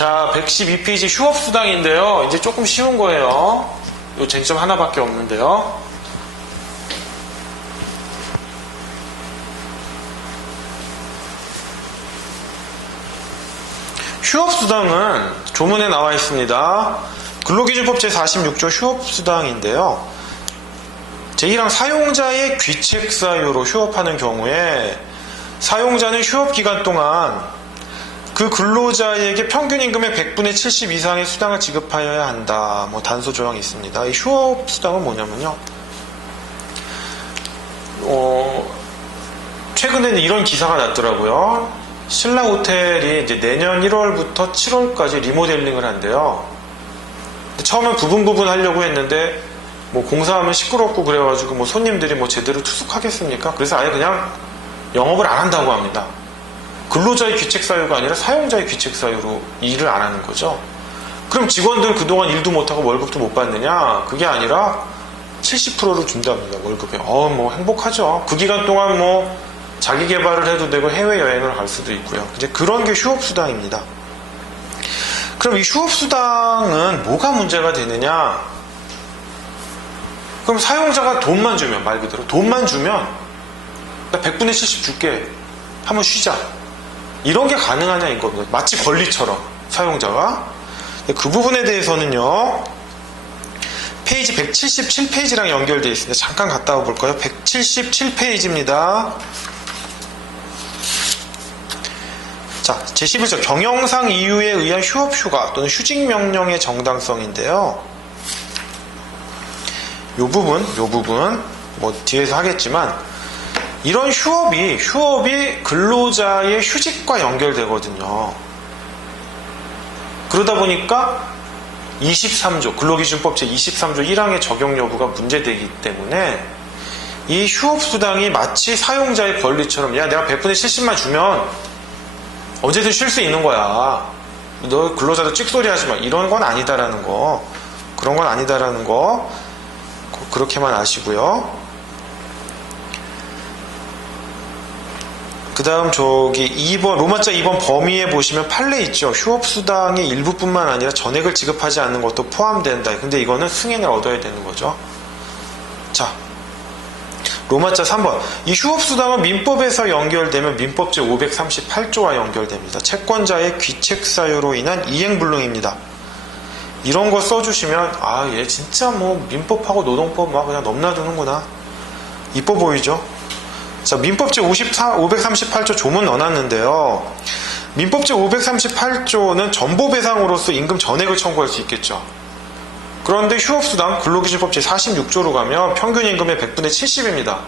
자, 112페이지 휴업수당인데요. 이제 조금 쉬운 거예요. 요 쟁점 하나밖에 없는데요. 휴업수당은 조문에 나와 있습니다. 근로기준법 제46조 휴업수당인데요. 제1항 사용자의 귀책사유로 휴업하는 경우에 사용자는 휴업기간 동안 그 근로자에게 평균 임금의 100분의 70 이상의 수당을 지급하여야 한다. 단서 조항이 있습니다. 이 휴업수당은 뭐냐면요. 최근에는 이런 기사가 났더라고요. 신라 호텔이 이제 내년 1월부터 7월까지 리모델링을 한대요. 처음엔 부분 하려고 했는데 공사하면 시끄럽고 그래가지고 손님들이 제대로 투숙하겠습니까? 그래서 아예 그냥 영업을 안 한다고 합니다. 근로자의 귀책사유가 아니라 사용자의 귀책사유로 일을 안 하는 거죠. 그럼 직원들 그동안 일도 못하고 월급도 못 받느냐? 그게 아니라 70%를 준답니다. 월급에. 행복하죠. 그 기간 동안 자기 개발을 해도 되고 해외여행을 갈 수도 있고요. 이제 그런 게 휴업수당입니다. 그럼 이 휴업수당은 뭐가 문제가 되느냐? 그럼 사용자가 돈만 주면, 말 그대로 돈만 주면 나 100분의 70 줄게. 한번 쉬자. 이런 게 가능하냐 이겁니다. 마치 권리처럼 사용자가. 그 부분에 대해서는요. 페이지 177페이지랑 연결되어 있습니다. 잠깐 갔다 와 볼까요? 177페이지입니다. 자, 제11조 경영상 이유에 의한 휴업휴가 또는 휴직명령의 정당성인데요. 요 부분 뒤에서 하겠지만 이런 휴업이 근로자의 휴직과 연결되거든요. 그러다 보니까 23조 근로기준법 제23조 1항의 적용 여부가 문제되기 때문에 이 휴업수당이 마치 사용자의 권리처럼 야 내가 100분의 70만 주면 언제든 쉴 수 있는 거야. 너 근로자도 찍소리 하지 마. 이런 건 아니다라는 거. 그런 건 아니다라는 거. 그렇게만 아시고요. 그 다음 로마자 2번 범위에 보시면 판례 있죠. 휴업수당의 일부뿐만 아니라 전액을 지급하지 않는 것도 포함된다. 근데 이거는 승인을 얻어야 되는 거죠. 자, 로마자 3번. 이 휴업수당은 민법에서 연결되면 민법 제538조와 연결됩니다. 채권자의 귀책사유로 인한 이행불능입니다. 이런 거 써주시면 얘 진짜 민법하고 노동법 그냥 넘나드는구나. 이뻐 보이죠? 자, 민법 제538조 조문 넣어놨는데요. 민법 제538조는 전보배상으로서 임금 전액을 청구할 수 있겠죠. 그런데 휴업수당 근로기준법 제46조로 가면 평균 임금의 100분의 70입니다.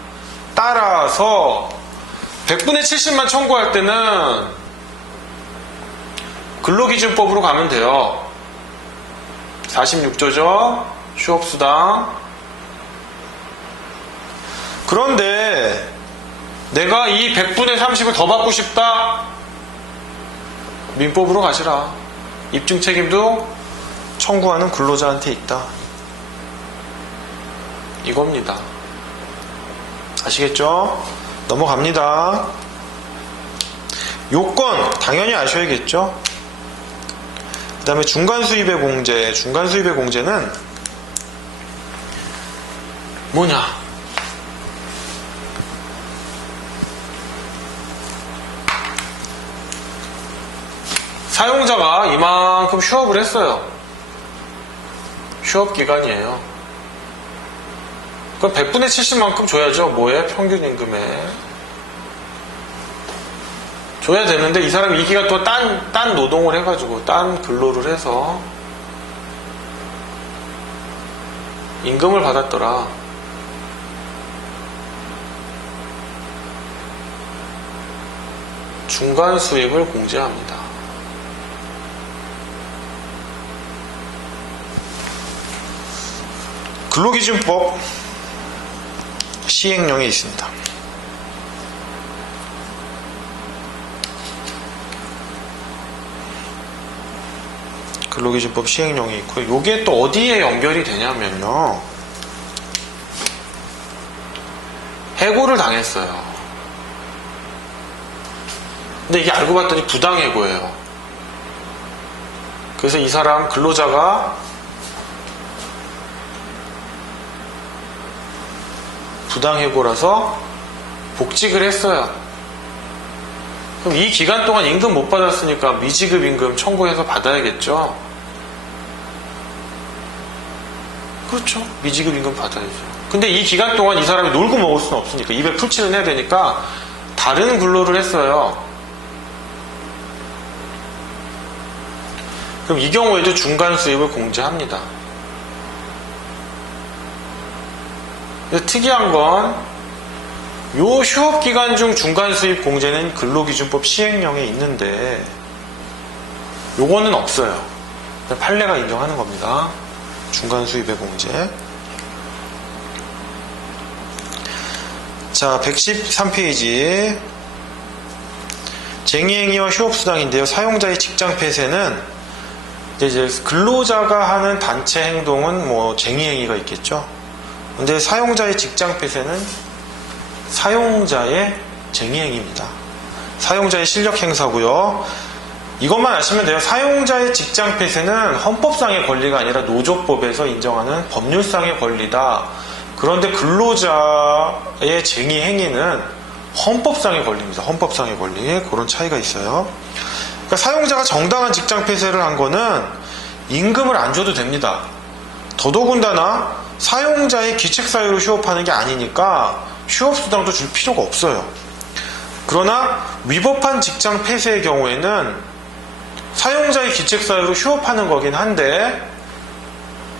따라서 100분의 70만 청구할 때는 근로기준법으로 가면 돼요. 46조죠. 휴업수당. 그런데 내가 이 100분의 30을 더 받고 싶다. 민법으로 가시라. 입증 책임도 청구하는 근로자한테 있다. 이겁니다. 아시겠죠? 넘어갑니다. 요건 당연히 아셔야겠죠? 그 다음에 중간수입의 공제. 중간수입의 공제는 뭐냐? 사용자가 이만큼 휴업을 했어요. 휴업기간이에요. 그럼 100분의 70만큼 줘야죠. 뭐에? 평균 임금에. 줘야 되는데 이 사람이 이 기간 동안 딴 노동을 해가지고 딴 근로를 해서 임금을 받았더라. 중간 수입을 공제합니다. 근로기준법 시행령에 있습니다. 근로기준법 시행령이 있고요. 이게 또 어디에 연결이 되냐면요. 해고를 당했어요. 근데 이게 알고 봤더니 부당해고예요. 그래서 이 사람 근로자가 부당해고라서 복직을 했어요. 그럼 이 기간 동안 임금 못 받았으니까 미지급 임금 청구해서 받아야겠죠. 그렇죠. 미지급 임금 받아야죠. 근데 이 기간 동안 이 사람이 놀고 먹을 수는 없으니까 입에 풀칠은 해야 되니까 다른 근로를 했어요. 그럼 이 경우에도 중간 수입을 공제합니다. 근데 특이한 건 요 휴업기간 중 중간 수입 공제는 근로기준법 시행령에 있는데 요거는 없어요. 판례가 인정하는 겁니다. 중간 수입의 공제. 자, 113페이지. 쟁의행위와 휴업수당인데요. 사용자의 직장 폐쇄는 이제 근로자가 하는 단체 행동은 뭐 쟁의행위가 있겠죠. 근데 사용자의 직장 폐쇄는 사용자의 쟁의행위입니다. 사용자의 실력 행사고요. 이것만 아시면 돼요. 사용자의 직장 폐쇄는 헌법상의 권리가 아니라 노조법에서 인정하는 법률상의 권리다. 그런데 근로자의 쟁의 행위는 헌법상의 권리입니다. 헌법상의 권리. 그런 차이가 있어요. 그러니까 사용자가 정당한 직장 폐쇄를 한 거는 임금을 안 줘도 됩니다. 더더군다나 사용자의 기책 사유로 휴업하는 게 아니니까 휴업수당도 줄 필요가 없어요. 그러나 위법한 직장 폐쇄의 경우에는 사용자의 기책 사유로 휴업하는 거긴 한데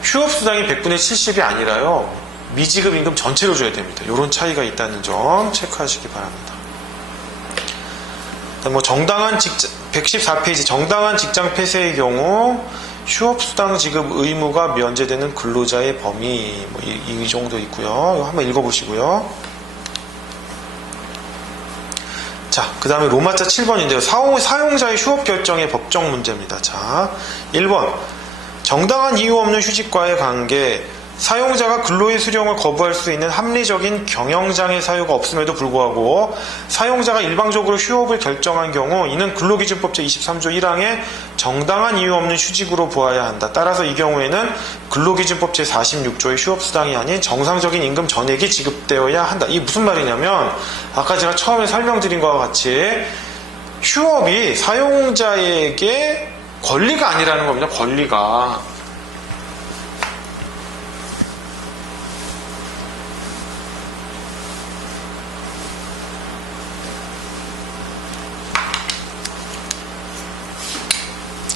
휴업수당이 100분의 70이 아니라요. 미지급 임금 전체로 줘야 됩니다. 이런 차이가 있다는 점 체크하시기 바랍니다. 뭐 정당한 114페이지 정당한 직장 폐쇄의 경우 휴업수당 지급 의무가 면제되는 근로자의 범위 뭐 이 정도 있고요. 이거 한번 읽어보시고요. 자, 그 다음에 로마자 7번인데요. 사용자의 휴업 결정의 법적 문제입니다. 자, 1번 정당한 이유 없는 휴직과의 관계. 사용자가 근로의 수령을 거부할 수 있는 합리적인 경영장애 사유가 없음에도 불구하고 사용자가 일방적으로 휴업을 결정한 경우 이는 근로기준법 제23조 1항의 정당한 이유 없는 휴직으로 보아야 한다. 따라서 이 경우에는 근로기준법 제46조의 휴업수당이 아닌 정상적인 임금 전액이 지급되어야 한다. 이게 무슨 말이냐면 아까 제가 처음에 설명드린 것과 같이 휴업이 사용자에게 권리가 아니라는 겁니다. 권리가.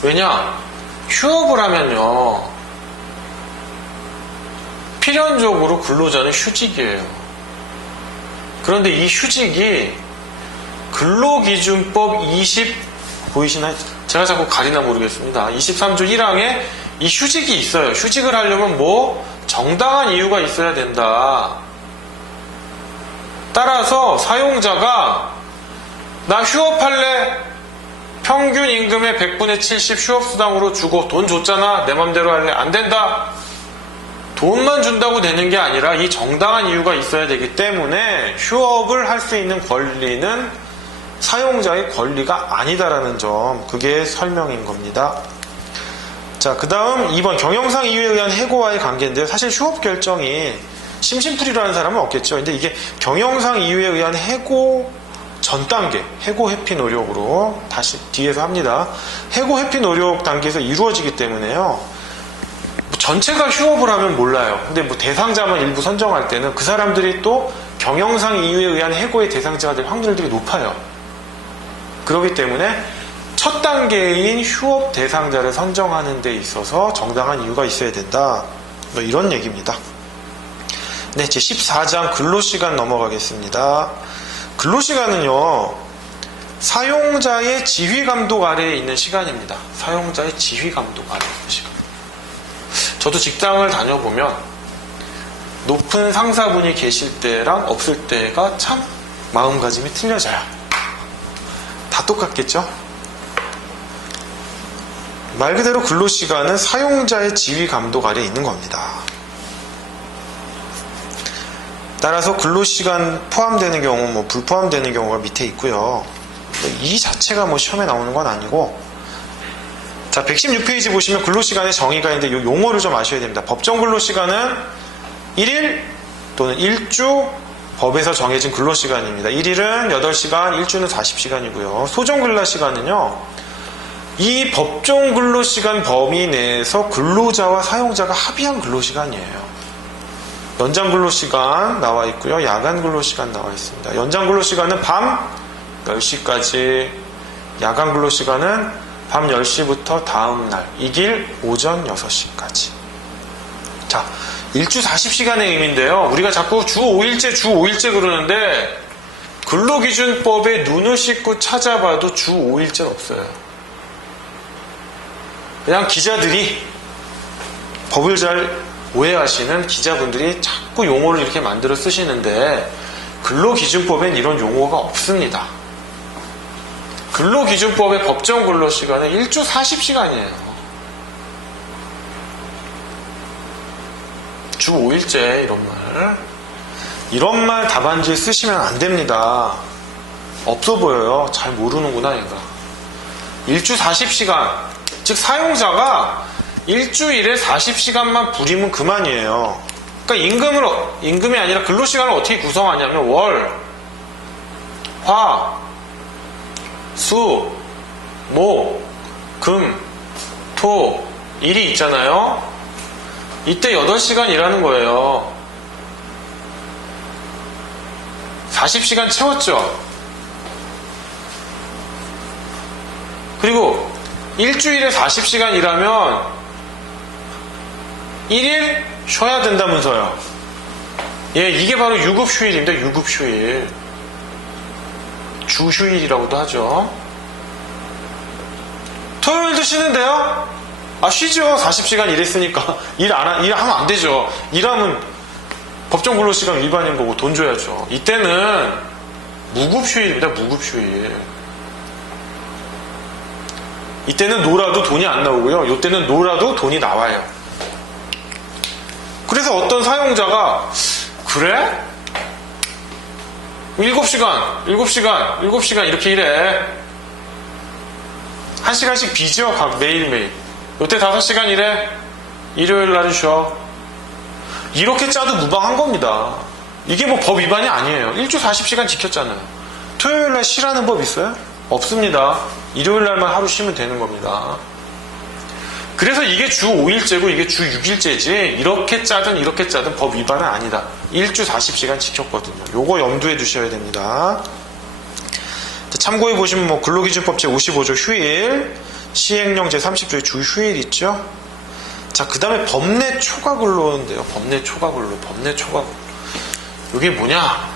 왜냐? 휴업을 하면요. 필연적으로 근로자는 휴직이에요. 그런데 이 휴직이 근로기준법 20 보이시나요? 제가 자꾸 가리나 모르겠습니다. 23조 1항에 이 휴직이 있어요. 휴직을 하려면 뭐 정당한 이유가 있어야 된다. 따라서 사용자가 나 휴업할래? 평균 임금의 100분의 70 휴업수당으로 주고 돈 줬잖아. 내 맘대로 할래. 안 된다. 돈만 준다고 되는 게 아니라 이 정당한 이유가 있어야 되기 때문에 휴업을 할 수 있는 권리는 사용자의 권리가 아니다라는 점. 그게 설명인 겁니다. 자, 그 다음 2번 경영상 이유에 의한 해고와의 관계인데요. 사실 휴업 결정이 심심풀이로 하는 사람은 없겠죠. 근데 이게 경영상 이유에 의한 해고 전 단계, 해고 회피 노력으로 다시 뒤에서 합니다. 해고 회피 노력 단계에서 이루어지기 때문에요. 전체가 휴업을 하면 몰라요. 근데 뭐 대상자만 일부 선정할 때는 그 사람들이 또 경영상 이유에 의한 해고의 대상자가 될 확률이 되게 높아요. 그렇기 때문에 첫 단계인 휴업 대상자를 선정하는 데 있어서 정당한 이유가 있어야 된다. 뭐 이런 얘기입니다. 네, 제 14장 근로시간 넘어가겠습니다. 근로시간은요, 사용자의 지휘감독 아래에 있는 시간입니다. 사용자의 지휘감독 아래에 있는 시간. 저도 직장을 다녀보면 높은 상사분이 계실 때랑 없을 때가 참 마음가짐이 틀려져요. 다 똑같겠죠? 말 그대로 근로시간은 사용자의 지휘감독 아래에 있는 겁니다. 따라서 근로시간 포함되는 경우, 뭐 불포함되는 경우가 밑에 있고요. 이 자체가 뭐 시험에 나오는 건 아니고 자, 116페이지 보시면 근로시간의 정의가 있는데 이 용어를 좀 아셔야 됩니다. 법정 근로시간은 1일 또는 1주 법에서 정해진 근로시간입니다. 1일은 8시간, 1주는 40시간이고요. 소정 근로시간은요, 이 법정 근로시간 범위 내에서 근로자와 사용자가 합의한 근로시간이에요. 연장 근로시간 나와 있고요. 야간 근로시간 나와 있습니다. 연장 근로시간은 밤 10시까지, 야간 근로시간은 밤 10시부터 다음날, 이길 오전 6시까지. 자, 일주 40시간의 의미인데요. 우리가 자꾸 주 5일제 그러는데 근로기준법에 눈을 씻고 찾아봐도 주 5일제는 없어요. 그냥 기자들이, 법을 잘 오해하시는 기자분들이 자꾸 용어를 이렇게 만들어 쓰시는데 근로기준법엔 이런 용어가 없습니다. 근로기준법의 법정 근로시간은 일주 40시간이에요. 주 5일제 이런 말 답안지에 쓰시면 안 됩니다. 없어 보여요. 잘 모르는구나 얘가. 일주 40시간, 즉 사용자가 일주일에 40시간만 부리면 그만이에요. 그러니까 임금이 아니라 근로시간을 어떻게 구성하냐면 월, 화, 수, 목, 금, 토, 일이 있잖아요. 이때 8시간 일하는 거예요. 40시간 채웠죠. 그리고 일주일에 40시간 일하면 1일 쉬어야 된다면서요. 예, 이게 바로 유급휴일입니다. 유급휴일. 주휴일이라고도 하죠. 토요일도 쉬는데요? 쉬죠. 40시간 일했으니까. 일하면 안 되죠. 일하면 법정 근로시간 위반인 거고 돈 줘야죠. 이때는 무급휴일입니다. 무급휴일. 이때는 놀아도 돈이 안 나오고요. 이때는 놀아도 돈이 나와요. 그래서 어떤 사용자가 그래? 7시간 이렇게 일해. 1시간씩 비죠. 매일매일. 요때 5시간 일해. 일요일 날은 쉬어. 이렇게 짜도 무방한 겁니다. 이게 뭐 법 위반이 아니에요. 일주 40시간 지켰잖아요. 토요일 날 쉬라는 법 있어요? 없습니다. 일요일 날만 하루 쉬면 되는 겁니다. 그래서 이게 주 5일제고 이게 주 6일제지 이렇게 짜든 법 위반은 아니다. 일주 40시간 지켰거든요. 요거 염두에 두셔야 됩니다. 참고해 보시면 뭐 근로기준법 제55조 휴일, 시행령 제30조의 주휴일 있죠. 자, 그 다음에 법내 초과 근로인데요. 법내 초과 근로. 이게 뭐냐?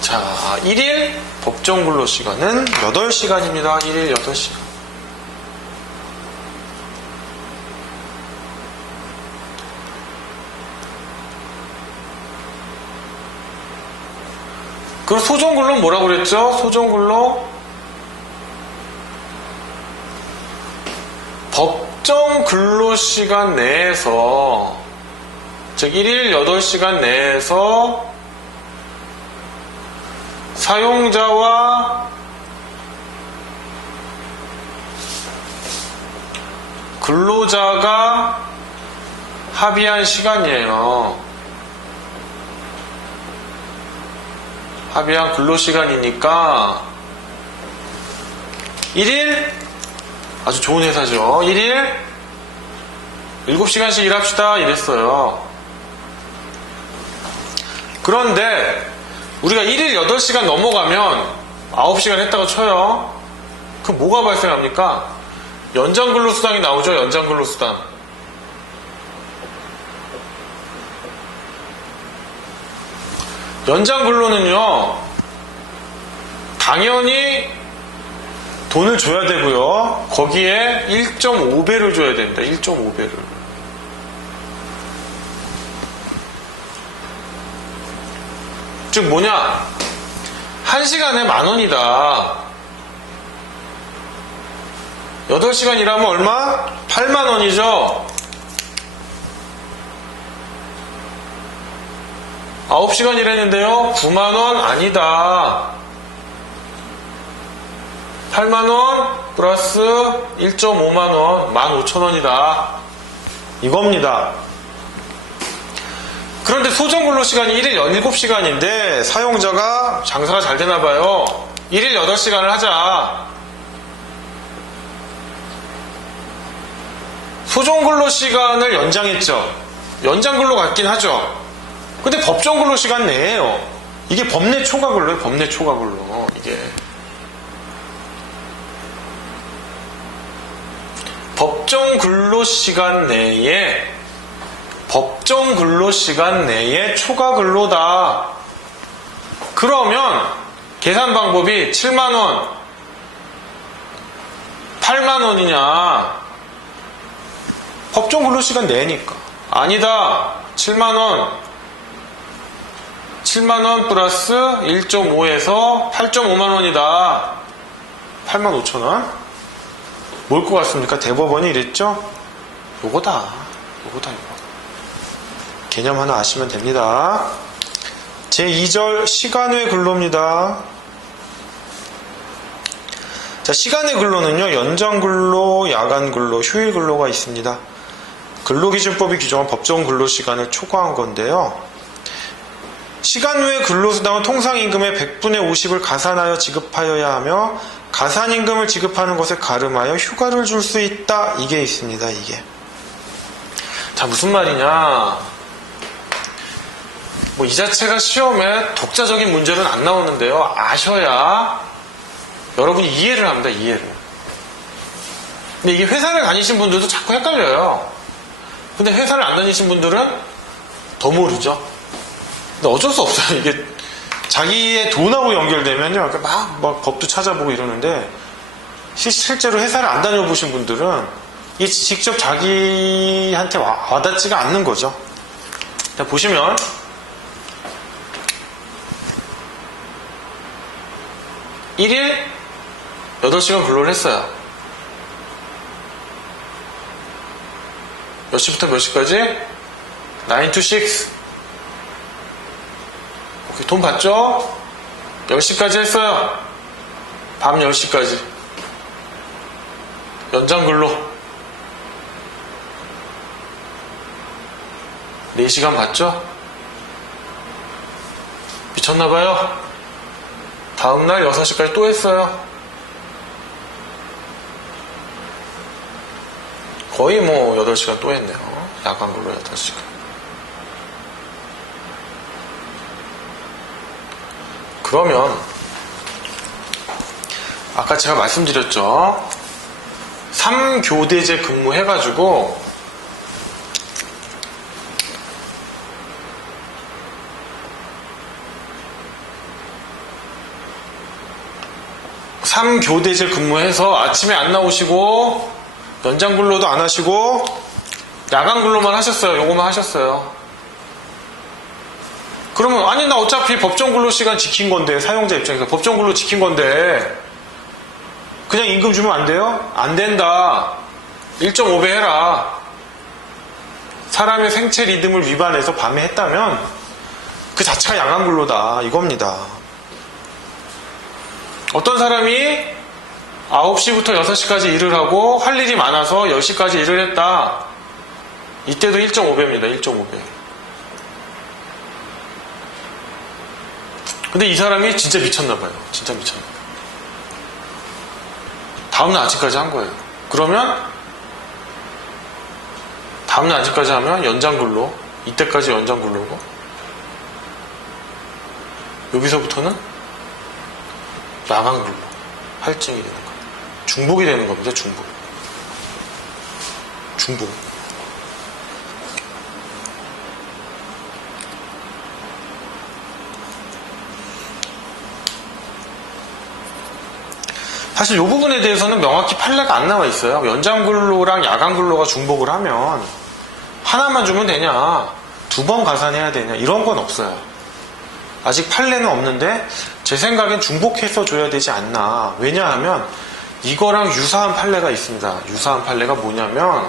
자, 1일 법정 근로시간은 8시간입니다. 1일 8시간. 그럼 소정근로는 뭐라고 그랬죠? 소정근로 법정 근로시간 내에서, 즉 1일 8시간 내에서 사용자와 근로자가 합의한 시간이에요. 합의한 근로시간이니까 1일, 아주 좋은 회사죠. 1일 7시간씩 일합시다 이랬어요. 그런데 우리가 1일 8시간 넘어가면 9시간 했다고 쳐요. 그럼 뭐가 발생합니까? 연장근로수당이 나오죠. 연장근로수당. 연장근로는요, 당연히 돈을 줘야 되고요. 거기에 1.5배를 줘야 됩니다. 1.5배를. 즉 뭐냐? 1시간에 10,000원이다. 8시간 일하면 얼마? 80,000원이죠. 9시간 일했는데요. 90,000원 아니다. 8만원 플러스 1.5만원 15,000원이다 이겁니다. 그런데 소정근로시간이 1일 17시간인데 사용자가 장사가 잘 되나봐요. 1일 8시간을 하자. 소정근로시간을 연장했죠. 연장근로 같긴 하죠. 근데 법정근로시간 내에요. 이게 법내 초과근로예요. 법내 초과근로. 이게 법정 근로시간 내에 초과 근로다. 그러면 계산 방법이 7만원, 8만원이냐? 법정 근로시간 내니까. 아니다. 7만원 플러스 1.5에서 8.5만원이다. 85,000원? 뭘 것 같습니까? 대법원이 이랬죠? 요거다. 이거. 개념 하나 아시면 됩니다. 제2절 시간외 근로입니다. 자, 시간외 근로는요, 연장 근로, 야간 근로, 휴일 근로가 있습니다. 근로기준법이 규정한 법정 근로시간을 초과한 건데요. 시간 외 근로수당은 통상임금의 100분의 50을 가산하여 지급하여야 하며 가산임금을 지급하는 것에 가름하여 휴가를 줄 수 있다. 이게 있습니다. 이게. 자, 무슨 말이냐. 뭐 이 자체가 시험에 독자적인 문제는 안 나오는데요. 아셔야 여러분이 이해를 합니다. 이해를. 근데 이게 회사를 다니신 분들도 자꾸 헷갈려요. 근데 회사를 안 다니신 분들은 더 모르죠. 근데 어쩔 수 없어요. 이게 자기의 돈하고 연결되면요. 막 법도 찾아보고 이러는데 실제로 회사를 안 다녀보신 분들은 이게 직접 자기한테 와닿지가 않는 거죠. 자, 보시면 (1일) 8시간 근로를 했어요. 몇 시부터 몇 시까지? 9 to 6. 오케이, 돈 받죠? 10시까지 했어요. 밤 10시까지. 연장 근로. 4시간 받죠? 미쳤나봐요. 다음날 6시까지 또 했어요. 거의 뭐 8시간 또 했네요. 야간 근로 8시간. 그러면 아까 제가 말씀드렸죠. 3교대제 근무해가지고 교대제 근무해서 아침에 안 나오시고 연장 근로도 안 하시고 야간 근로만 하셨어요. 요거만 하셨어요. 그러면 아니 나 어차피 법정 근로 시간 지킨 건데, 사용자 입장에서 법정 근로 지킨 건데 그냥 임금 주면 안 돼요? 안 된다. 1.5배 해라. 사람의 생체 리듬을 위반해서 밤에 했다면 그 자체가 야간 근로다 이겁니다. 어떤 사람이 9시부터 6시까지 일을 하고 할 일이 많아서 10시까지 일을 했다. 이때도 1.5배입니다. 1.5배. 근데 이 사람이 진짜 미쳤나봐요. 진짜 미쳤나봐요. 다음날 아침까지 한 거예요. 그러면 다음날 아침까지 하면 연장 근로, 이때까지 연장 근로고 여기서부터는 야간 근로, 할증이 되는 거예요. 중복이 되는 겁니다. 중복. 사실 이 부분에 대해서는 명확히 판례가 안 나와 있어요. 연장 근로랑 야간 근로가 중복을 하면 하나만 주면 되냐, 2번 가산해야 되냐, 이런 건 없어요. 아직 판례는 없는데 제 생각엔 중복해서 줘야 되지 않나. 왜냐하면 이거랑 유사한 판례가 있습니다. 유사한 판례가 뭐냐면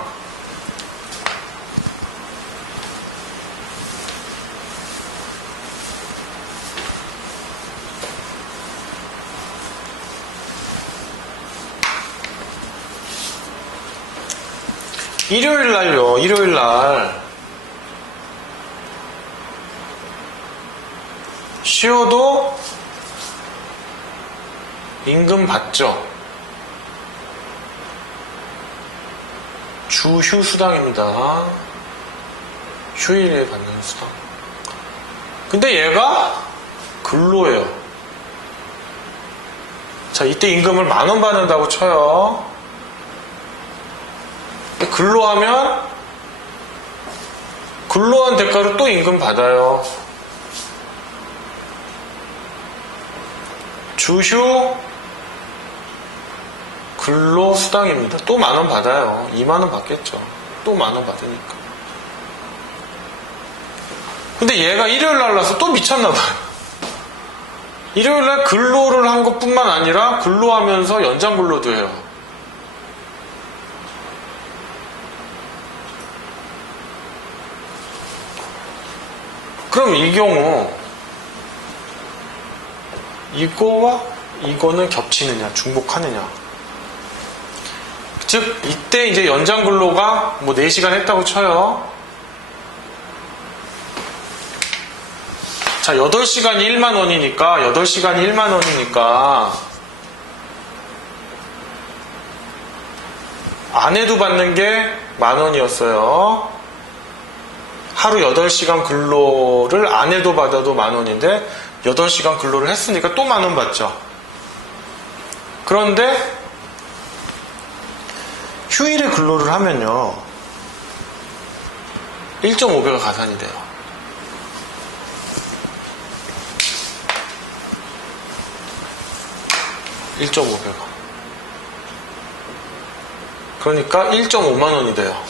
일요일 날요, 일요일 날. 쉬어도 임금 받죠. 주휴 수당입니다. 휴일에 받는 수당. 근데 얘가 근로예요. 자, 이때 임금을 10,000원 받는다고 쳐요. 근로하면 근로한 대가로 또 임금 받아요. 주휴 근로수당입니다. 또 10,000원 받아요. 20,000원 받겠죠. 또 10,000원 받으니까. 근데 얘가 일요일 날 나서 또 미쳤나봐요. 일요일 날 근로를 한 것뿐만 아니라 근로하면서 연장 근로도 해요. 그럼 이 경우 이거와 이거는 겹치느냐, 중복하느냐. 즉, 이때 이제 연장 근로가 뭐 4시간 했다고 쳐요. 자, 8시간이 10,000원이니까, 8시간이 10,000원이니까, 아내도 받는 게 10,000원이었어요. 하루 8시간 근로를 아내도 받아도 10,000원인데, 8시간 근로를 했으니까 또 10,000원 받죠. 그런데, 휴일에 근로를 하면요, 1.5배가 가산이 돼요. 그러니까 1.5만원이 돼요.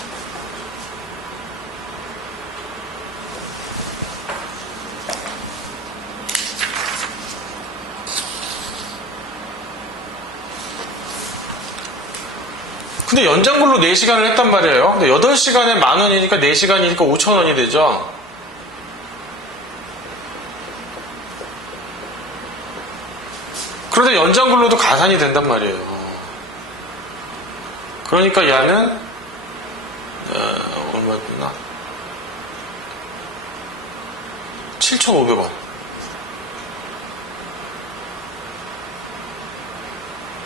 근데 연장근로 4시간을 했단 말이에요. 근데 8시간에 10,000원이니까 4시간이니까 5,000원이 되죠. 그러다 연장근로도 가산이 된단 말이에요. 그러니까 얘는 얼마였나? 7,500원.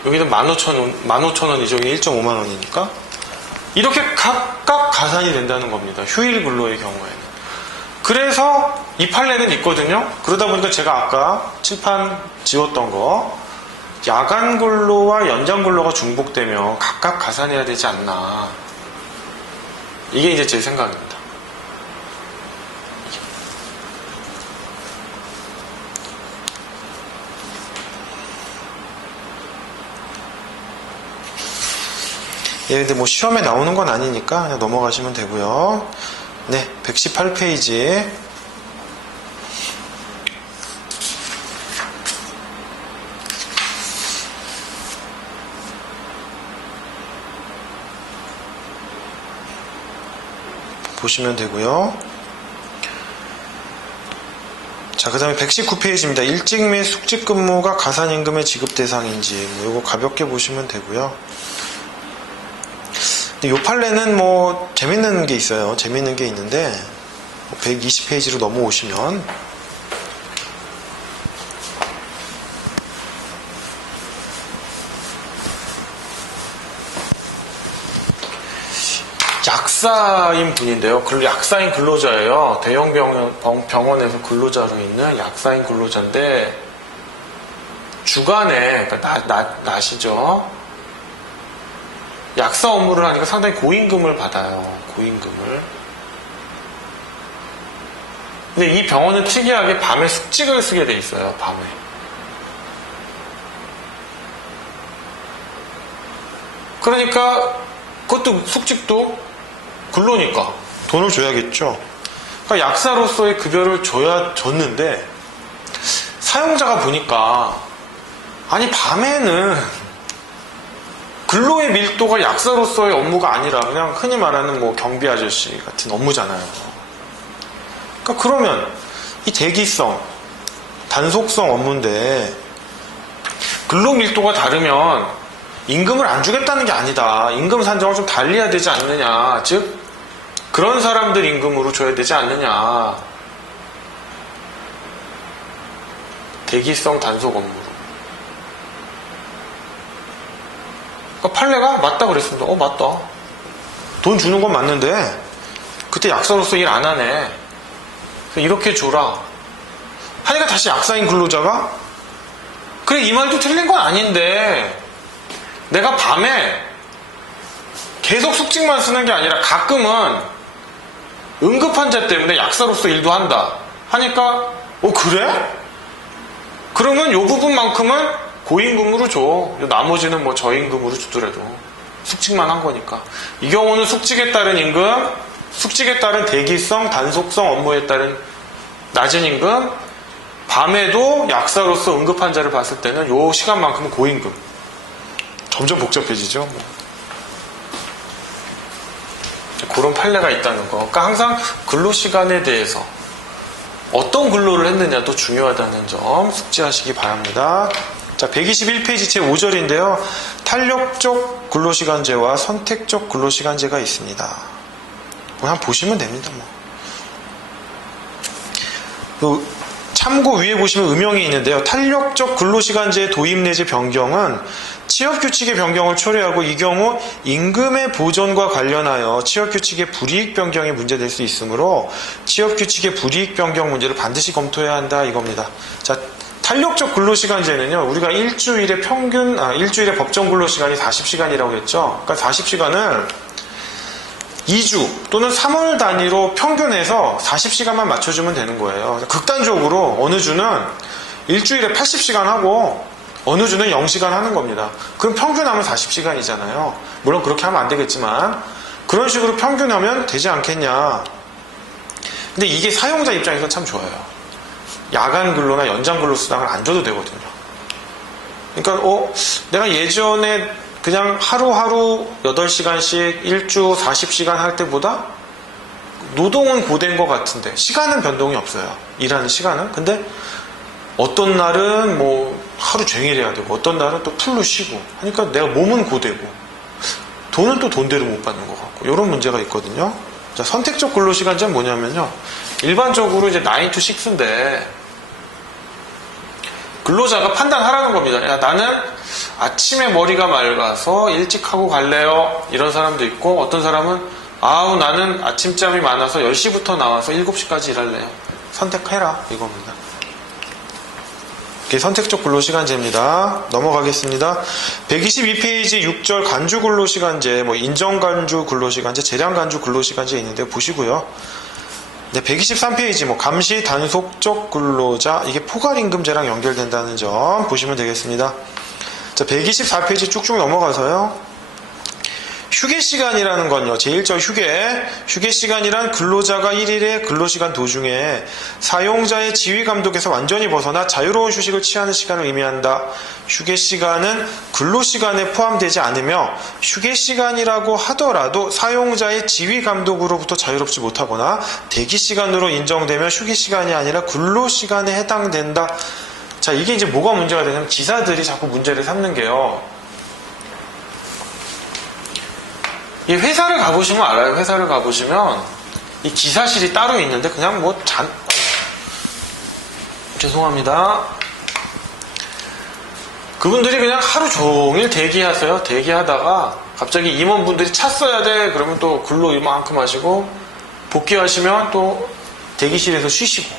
여기는 15,000원이죠. 여기 1.5만원이니까. 이렇게 각각 가산이 된다는 겁니다. 휴일 근로의 경우에는. 그래서 이 판례는 있거든요. 그러다 보니까 제가 아까 칠판 지웠던 거, 야간 근로와 연장 근로가 중복되면 각각 가산해야 되지 않나. 이게 이제 제 생각입니다. 예, 근데 뭐 시험에 나오는 건 아니니까 그냥 넘어가시면 되고요. 네, 118페이지. 보시면 되고요. 자, 그 다음에 119페이지입니다. 일직 및 숙직 근무가 가산임금의 지급 대상인지, 뭐 이거 가볍게 보시면 되고요. 이 판례는 뭐 재밌는 게 있어요. 재밌는 게 있는데 120페이지로 넘어오시면 약사인 분인데요. 약사인 근로자예요. 대형 병원에서 근로자로 있는 약사인 근로자인데 주간에, 그러니까 낮이죠. 약사 업무를 하니까 상당히 고임금을 받아요. 고임금을. 근데 이 병원은 특이하게 밤에 숙직을 쓰게 돼 있어요. 밤에. 그러니까 그것도 숙직도 근로니까 돈을 줘야겠죠. 그러니까 약사로서의 급여를 줬는데 사용자가 보니까 아니 밤에는 근로의 밀도가 약사로서의 업무가 아니라 그냥 흔히 말하는 뭐 경비 아저씨 같은 업무잖아요. 그러니까 그러면 이 대기성, 단속성 업무인데 근로 밀도가 다르면 임금을 안 주겠다는 게 아니다. 임금 산정을 좀 달리해야 되지 않느냐. 즉 그런 사람들 임금으로 줘야 되지 않느냐. 대기성 단속 업무로. 그러니까 판례가 맞다 그랬습니다. 맞다. 돈 주는 건 맞는데 그때 약사로서 일 안 하네. 이렇게 줘라. 하니까 다시 약사인 근로자가 그래 이 말도 틀린 건 아닌데 내가 밤에 계속 숙직만 쓰는 게 아니라 가끔은 응급환자 때문에 약사로서 일도 한다 하니까 그래? 그러면 요 부분만큼은 고임금으로 줘. 나머지는 뭐 저임금으로 주더라도 숙직만 한 거니까. 이 경우는 숙직에 따른 임금, 숙직에 따른 대기성, 단속성 업무에 따른 낮은 임금, 밤에도 약사로서 응급환자를 봤을 때는 요 시간만큼은 고임금. 점점 복잡해지죠. 그런 판례가 있다는 거. 그러니까 항상 근로시간에 대해서 어떤 근로를 했느냐도 중요하다는 점 숙지하시기 바랍니다. 자, 121페이지 제 5절인데요. 탄력적 근로시간제와 선택적 근로시간제가 있습니다. 한번 보시면 됩니다. 참고 위에 보시면 음형이 있는데요. 탄력적 근로시간제의 도입 내지 변경은 취업규칙의 변경을 초래하고 이 경우 임금의 보존과 관련하여 취업규칙의 불이익 변경이 문제될 수 있으므로 취업규칙의 불이익 변경 문제를 반드시 검토해야 한다 이겁니다. 자, 탄력적 근로시간제는요. 우리가 일주일에 일주일에 법정 근로시간이 40시간이라고 했죠. 그러니까 40시간을 2주 또는 3월 단위로 평균해서 40시간만 맞춰주면 되는 거예요. 극단적으로 어느 주는 일주일에 80시간 하고 어느 주는 0시간 하는 겁니다. 그럼 평균하면 40시간이잖아요. 물론 그렇게 하면 안 되겠지만 그런 식으로 평균하면 되지 않겠냐. 근데 이게 사용자 입장에서 참 좋아요. 야간 근로나 연장 근로 수당을 안 줘도 되거든요. 그러니까 내가 예전에 그냥 하루하루 8시간씩 일주 40시간 할 때보다 노동은 고된 것 같은데 시간은 변동이 없어요. 일하는 시간은. 근데 어떤 날은 하루 종일 해야 되고 어떤 날은 또 풀로 쉬고 하니까 내가 몸은 고되고 돈은 또 돈대로 못 받는 것 같고 이런 문제가 있거든요. 자, 선택적 근로시간제는 뭐냐면요. 일반적으로 이제 9 to 6인데 근로자가 판단하라는 겁니다. 야, 나는 아침에 머리가 맑아서 일찍 하고 갈래요. 이런 사람도 있고 어떤 사람은 나는 아침잠이 많아서 10시부터 나와서 7시까지 일할래요. 선택해라 이겁니다. 이게 선택적 근로시간제입니다. 넘어가겠습니다. 122페이지 6절 간주근로시간제, 인정간주 근로시간제, 재량간주 근로시간제 있는데 보시고요. 네, 123페이지 감시 단속적 근로자, 이게 포괄임금제랑 연결된다는 점 보시면 되겠습니다. 자, 124페이지 쭉쭉 넘어가서요. 휴게시간이라는 건요. 제1절 휴게시간이란 근로자가 1일의 근로시간 도중에 사용자의 지휘감독에서 완전히 벗어나 자유로운 휴식을 취하는 시간을 의미한다. 휴게시간은 근로시간에 포함되지 않으며 휴게시간이라고 하더라도 사용자의 지휘감독으로부터 자유롭지 못하거나 대기시간으로 인정되면 휴게시간이 아니라 근로시간에 해당된다. 자, 이게 이제 뭐가 문제가 되냐면 기사들이 자꾸 문제를 삼는 게요. 이 회사를 가보시면 알아요. 회사를 가보시면 이 기사실이 따로 있는데 그냥 죄송합니다. 그분들이 그냥 하루 종일 대기하세요. 대기하다가 갑자기 임원분들이 차 써야 돼. 그러면 또 근로 이만큼 하시고 복귀하시면 또 대기실에서 쉬시고.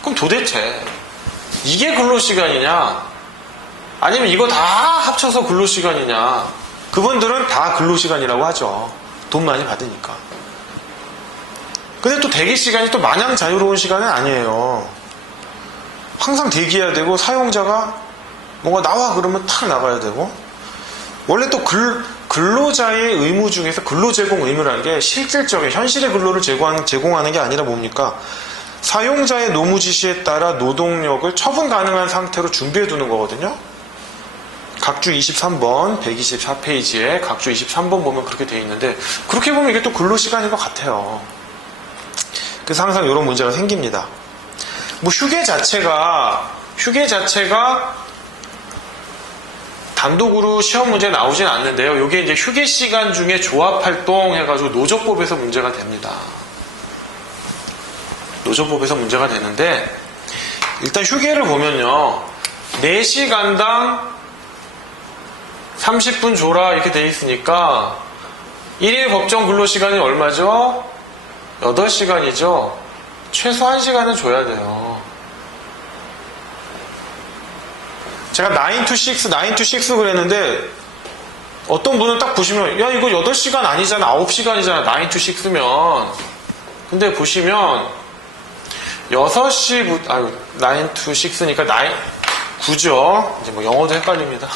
그럼 도대체 이게 근로시간이냐? 아니면 이거 다 합쳐서 근로시간이냐? 그분들은 다 근로시간이라고 하죠. 돈 많이 받으니까. 근데 또 대기시간이 또 마냥 자유로운 시간은 아니에요. 항상 대기해야 되고 사용자가 뭔가 나와 그러면 탁 나가야 되고 원래 또 근로자의 의무 중에서 근로제공 의무라는 게 실질적인 현실의 근로를 제공하는 게 아니라 뭡니까? 사용자의 노무 지시에 따라 노동력을 처분 가능한 상태로 준비해 두는 거거든요. 각주 23번 124페이지에 각주 23번 보면 그렇게 돼 있는데 그렇게 보면 이게 또 근로시간인 것 같아요. 그래서 항상 이런 문제가 생깁니다. 휴게 자체가 단독으로 시험 문제 나오진 않는데요. 이게 이제 휴게 시간 중에 조합활동 해가지고 노조법에서 문제가 됩니다. 노조법에서 문제가 되는데, 일단 휴게를 보면요. 4시간당 30분 줘라 이렇게 돼 있으니까 1일 법정 근로시간이 얼마죠? 8시간이죠. 최소 1시간은 줘야 돼요. 제가 9 to 6, 9 to 6 그랬는데 어떤 분은 딱 보시면 야 이거 8시간 아니잖아. 9시간이잖아. 9 to 6면. 근데 보시면 6시부터 9 to 6니까 9죠. 이제 뭐 영어도 헷갈립니다.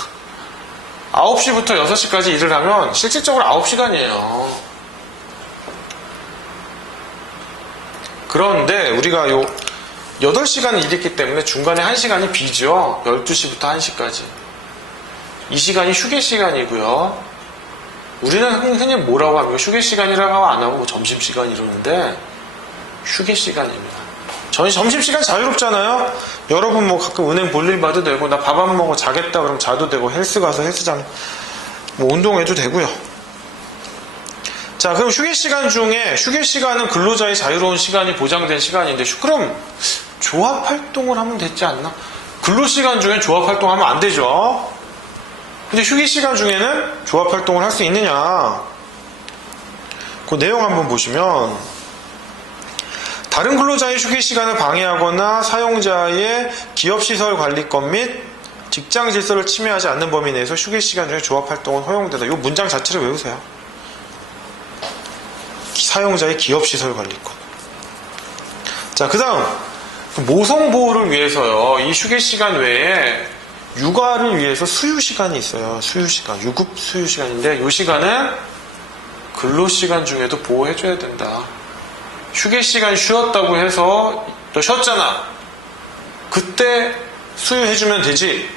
9시부터 6시까지 일을 하면 실질적으로 9시간이에요. 그런데 우리가 요 8시간 일이 있기 때문에 중간에 1시간이 비죠. 12시부터 1시까지. 이 시간이 휴게 시간이고요. 우리는 흔히 뭐라고 하면 휴게 시간이라고 안 하고 점심시간 이러는데 휴게 시간입니다. 점심시간 자유롭잖아요. 여러분 뭐 가끔 은행 볼일 봐도 되고 나 밥 안 먹어 자겠다 그러면 자도 되고 헬스 가서 헬스장 뭐 운동해도 되고요. 자, 그럼 휴게 시간 중에 휴게 시간은 근로자의 자유로운 시간이 보장된 시간인데 그럼 조합 활동을 하면 됐지 않나? 근로 시간 중엔 조합 활동하면 안 되죠. 근데 휴게 시간 중에는 조합 활동을 할 수 있느냐? 그 내용 한번 보시면 다른 근로자의 휴게 시간을 방해하거나 사용자의 기업시설 관리권 및 직장 질서를 침해하지 않는 범위 내에서 휴게 시간 중에 조합 활동은 허용되다. 이 문장 자체를 외우세요. 사용자의 기업시설 관리권. 자, 그 다음 모성보호를 위해서요. 이 휴게 시간 외에 육아를 위해서 수유시간이 있어요. 수유시간, 유급 수유시간인데 이 시간은 근로시간 중에도 보호해줘야 된다. 휴게 시간 쉬었다고 해서 너 쉬었잖아. 그때 수유해주면 되지.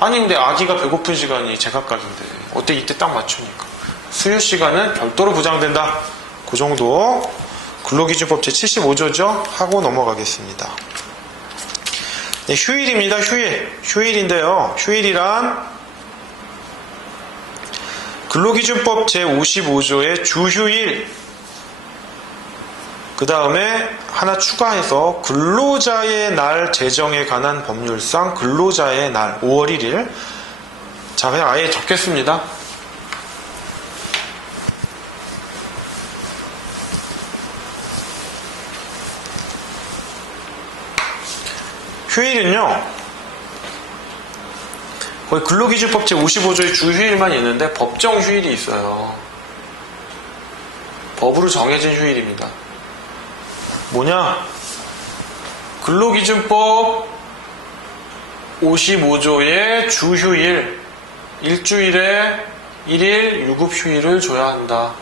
아니 근데 아기가 배고픈 시간이 제각각인데 어때 이때 딱 맞추니까. 수유 시간은 별도로 보장된다. 그 정도 근로기준법 제75조죠. 하고 넘어가겠습니다. 네, 휴일입니다. 휴일인데요. 휴일이란 근로기준법 제55조의 주휴일 그 다음에 하나 추가해서 근로자의 날 제정에 관한 법률상 근로자의 날 5월 1일 자 그냥 아예 적겠습니다. 휴일은요 거의 근로기준법 제55조의 주휴일만 있는데 법정 휴일이 있어요. 법으로 정해진 휴일입니다. 뭐냐? 근로기준법 55조의 주휴일, 일주일에 1일 유급휴일을 줘야 한다.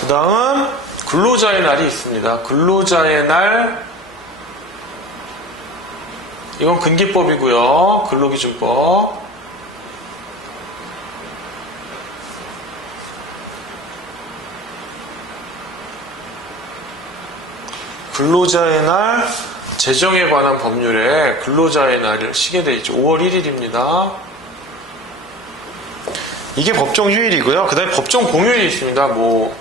그 다음 근로자의 날이 있습니다. 근로자의 날 이건 근기법이고요. 근로기준법 근로자의 날 제정에 관한 법률에 근로자의 날을 시게 되어 있죠. 5월 1일입니다. 이게 법정 휴일이고요. 그 다음에 법정 공휴일이 있습니다. 뭐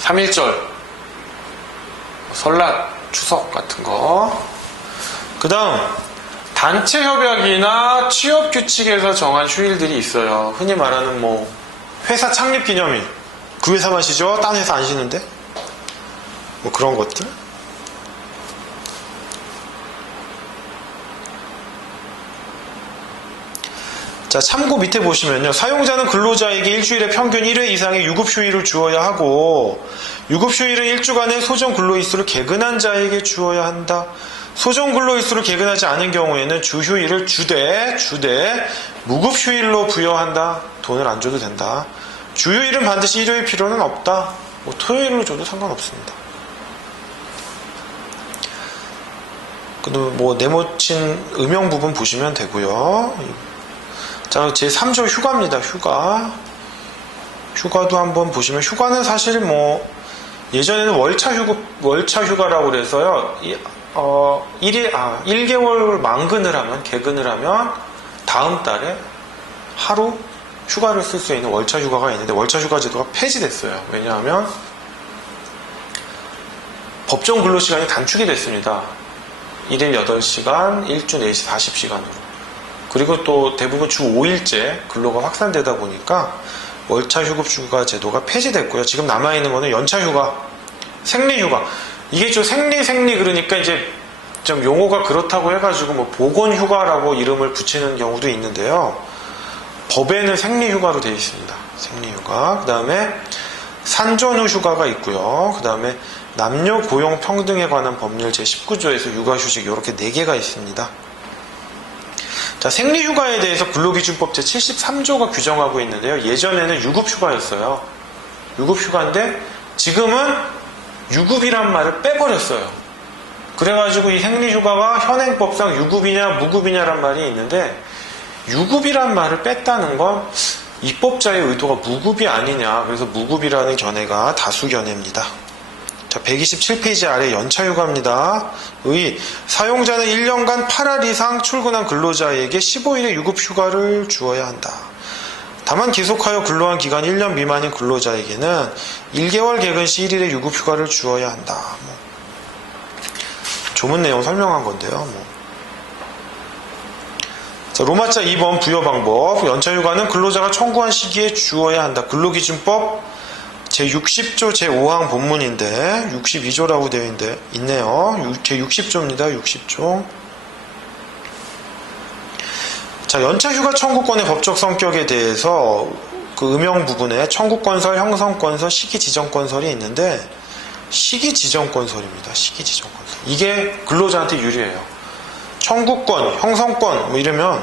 3.1절, 설날, 추석 같은 거. 그 다음 단체 협약이나 취업 규칙에서 정한 휴일들이 있어요. 흔히 말하는 뭐 회사 창립 기념일. 그 회사만 쉬죠? 딴 회사 안 쉬는데? 뭐 그런 것들. 자, 참고 밑에 보시면요. 사용자는 근로자에게 일주일에 평균 1회 이상의 유급휴일을 주어야 하고 유급휴일은 일주간의 소정근로일수를 개근한 자에게 주어야 한다. 소정근로일수를 개근하지 않은 경우에는 주휴일을 주되 무급휴일로 부여한다. 돈을 안 줘도 된다. 주휴일은 반드시 일요일 필요는 없다. 뭐 토요일로 줘도 상관없습니다. 뭐 네모친 음영 부분 보시면 되고요. 자, 제3조 휴가입니다. 휴가도 한번 보시면 휴가는 사실 뭐 예전에는 월차 휴가라고 그래서요. 1개월 만근을 하면, 개근을 하면 다음 달에 하루 휴가를 쓸 수 있는 월차 휴가가 있는데 월차 휴가 제도가 폐지됐어요. 왜냐하면 법정 근로시간이 단축이 됐습니다. 1일 8시간, 1주 4시 40시간으로. 그리고 또 대부분 주 5일째 근로가 확산되다 보니까 월차 휴가 제도가 폐지됐고요. 지금 남아있는 거는 연차 휴가, 생리 휴가. 이게 좀 생리 그러니까 이제 좀 용어가 그렇다고 해가지고 뭐 보건 휴가라고 이름을 붙이는 경우도 있는데요. 법에는 생리 휴가로 되어 있습니다. 생리 휴가. 그 다음에 산전후 휴가가 있고요. 그 다음에 남녀 고용 평등에 관한 법률 제19조에서 육아휴직 이렇게 4개가 있습니다. 자, 생리휴가에 대해서 근로기준법 제73조가 규정하고 있는데요. 예전에는 유급휴가였어요. 유급휴가인데 지금은 유급이란 말을 빼버렸어요. 그래가지고 이 생리휴가가 현행법상 유급이냐 무급이냐란 말이 있는데 유급이란 말을 뺐다는 건 입법자의 의도가 무급이 아니냐. 그래서 무급이라는 견해가 다수 견해입니다. 자, 127페이지 아래 연차휴가입니다. 사용자는 1년간 8할 이상 출근한 근로자에게 15일의 유급휴가를 주어야 한다. 다만 계속하여 근로한 기간 1년 미만인 근로자에게는 1개월 개근 시 1일의 유급휴가를 주어야 한다. 조문 내용 설명한 건데요. 자, 로마자 2번 부여 방법. 연차휴가는 근로자가 청구한 시기에 주어야 한다. 근로기준법 제60조 제5항 본문인데 62조라고 되어 있네요. 제60조입니다. 60조. 자, 연차휴가 청구권의 법적 성격에 대해서 그 음형 부분에 청구권설, 형성권설, 시기지정권설이 있는데 시기지정권설입니다. 시기지정권설. 이게 근로자한테 유리해요. 청구권, 형성권 뭐 이러면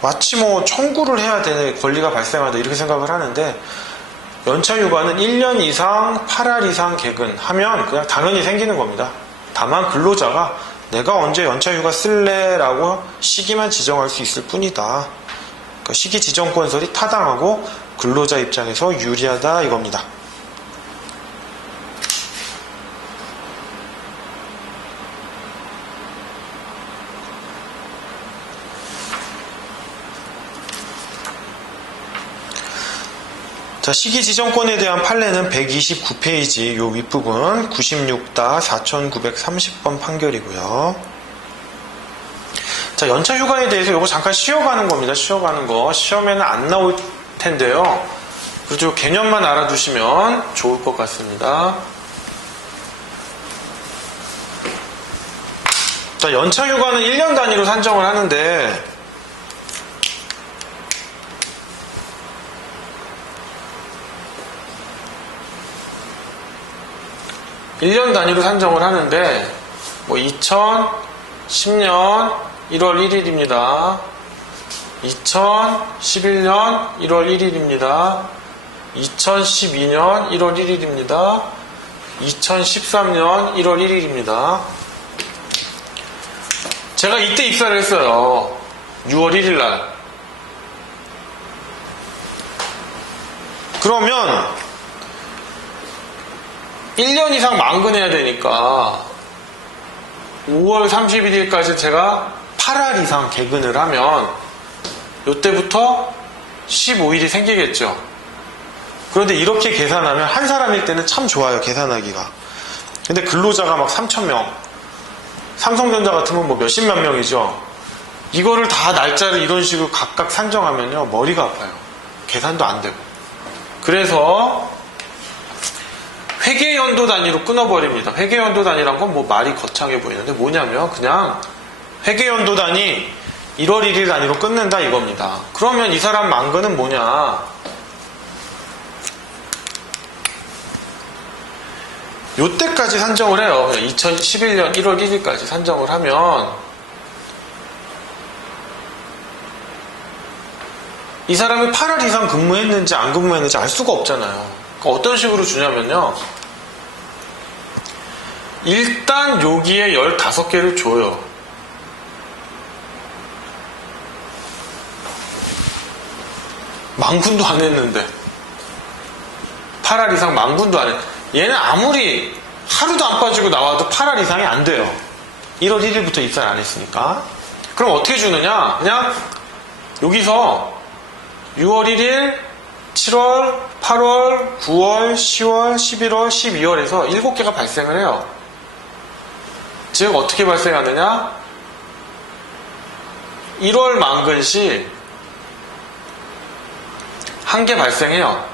마치 뭐 청구를 해야 되는 권리가 발생하다 이렇게 생각을 하는데 연차휴가는 1년 이상 8할 이상 개근하면 그냥 당연히 생기는 겁니다. 다만 근로자가 내가 언제 연차휴가 쓸래 라고 시기만 지정할 수 있을 뿐이다. 그러니까 시기 지정권설이 타당하고 근로자 입장에서 유리하다 이겁니다. 자, 시기 지정권에 대한 판례는 129페이지 요 윗부분 96-4930번 판결이고요. 자, 연차휴가에 대해서 요거 잠깐 쉬어가는 겁니다. 쉬어가는 거. 시험에는 안 나올 텐데요. 그래도 개념만 알아두시면 좋을 것 같습니다. 자, 연차휴가는 1년 단위로 산정을 하는데 1년 단위로 산정을 하는데 2010년 1월 1일입니다. 2011년 1월 1일입니다. 2012년 1월 1일입니다. 2013년 1월 1일입니다. 제가 이때 입사를 했어요. 6월 1일 날. 그러면 1년 이상 만근해야 되니까 5월 31일까지 제가 8할 이상 개근을 하면 이때부터 15일이 생기겠죠. 그런데 이렇게 계산하면 한 사람일 때는 참 좋아요. 계산하기가. 근데 근로자가 막 3,000명, 삼성전자 같으면 뭐 몇십만 명이죠. 이거를 다 날짜를 이런 식으로 각각 산정하면요 머리가 아파요. 계산도 안 되고. 그래서 회계연도 단위로 끊어버립니다. 회계연도 단위란 건 뭐 말이 거창해 보이는데 뭐냐면 그냥 회계연도 단위 1월 1일 단위로 끊는다 이겁니다. 그러면 이 사람 만근은 뭐냐? 요때까지 산정을 해요. 2011년 1월 1일까지 산정을 하면 이 사람이 8월 이상 근무했는지 안 근무했는지 알 수가 없잖아요. 그러니까 어떤 식으로 주냐면요. 일단 여기에 15개를 줘요. 만군도 안 했는데 8할 이상 만군도 안 했는데 얘는 아무리 하루도 안 빠지고 나와도 8알 이상이 안 돼요. 1월 1일부터 입사를 안 했으니까. 그럼 어떻게 주느냐? 그냥 여기서 6월 1일, 7월, 8월, 9월, 10월, 11월, 12월에서 7개가 발생을 해요. 즉 어떻게 발생하느냐? 1월 만근시 1개 발생해요.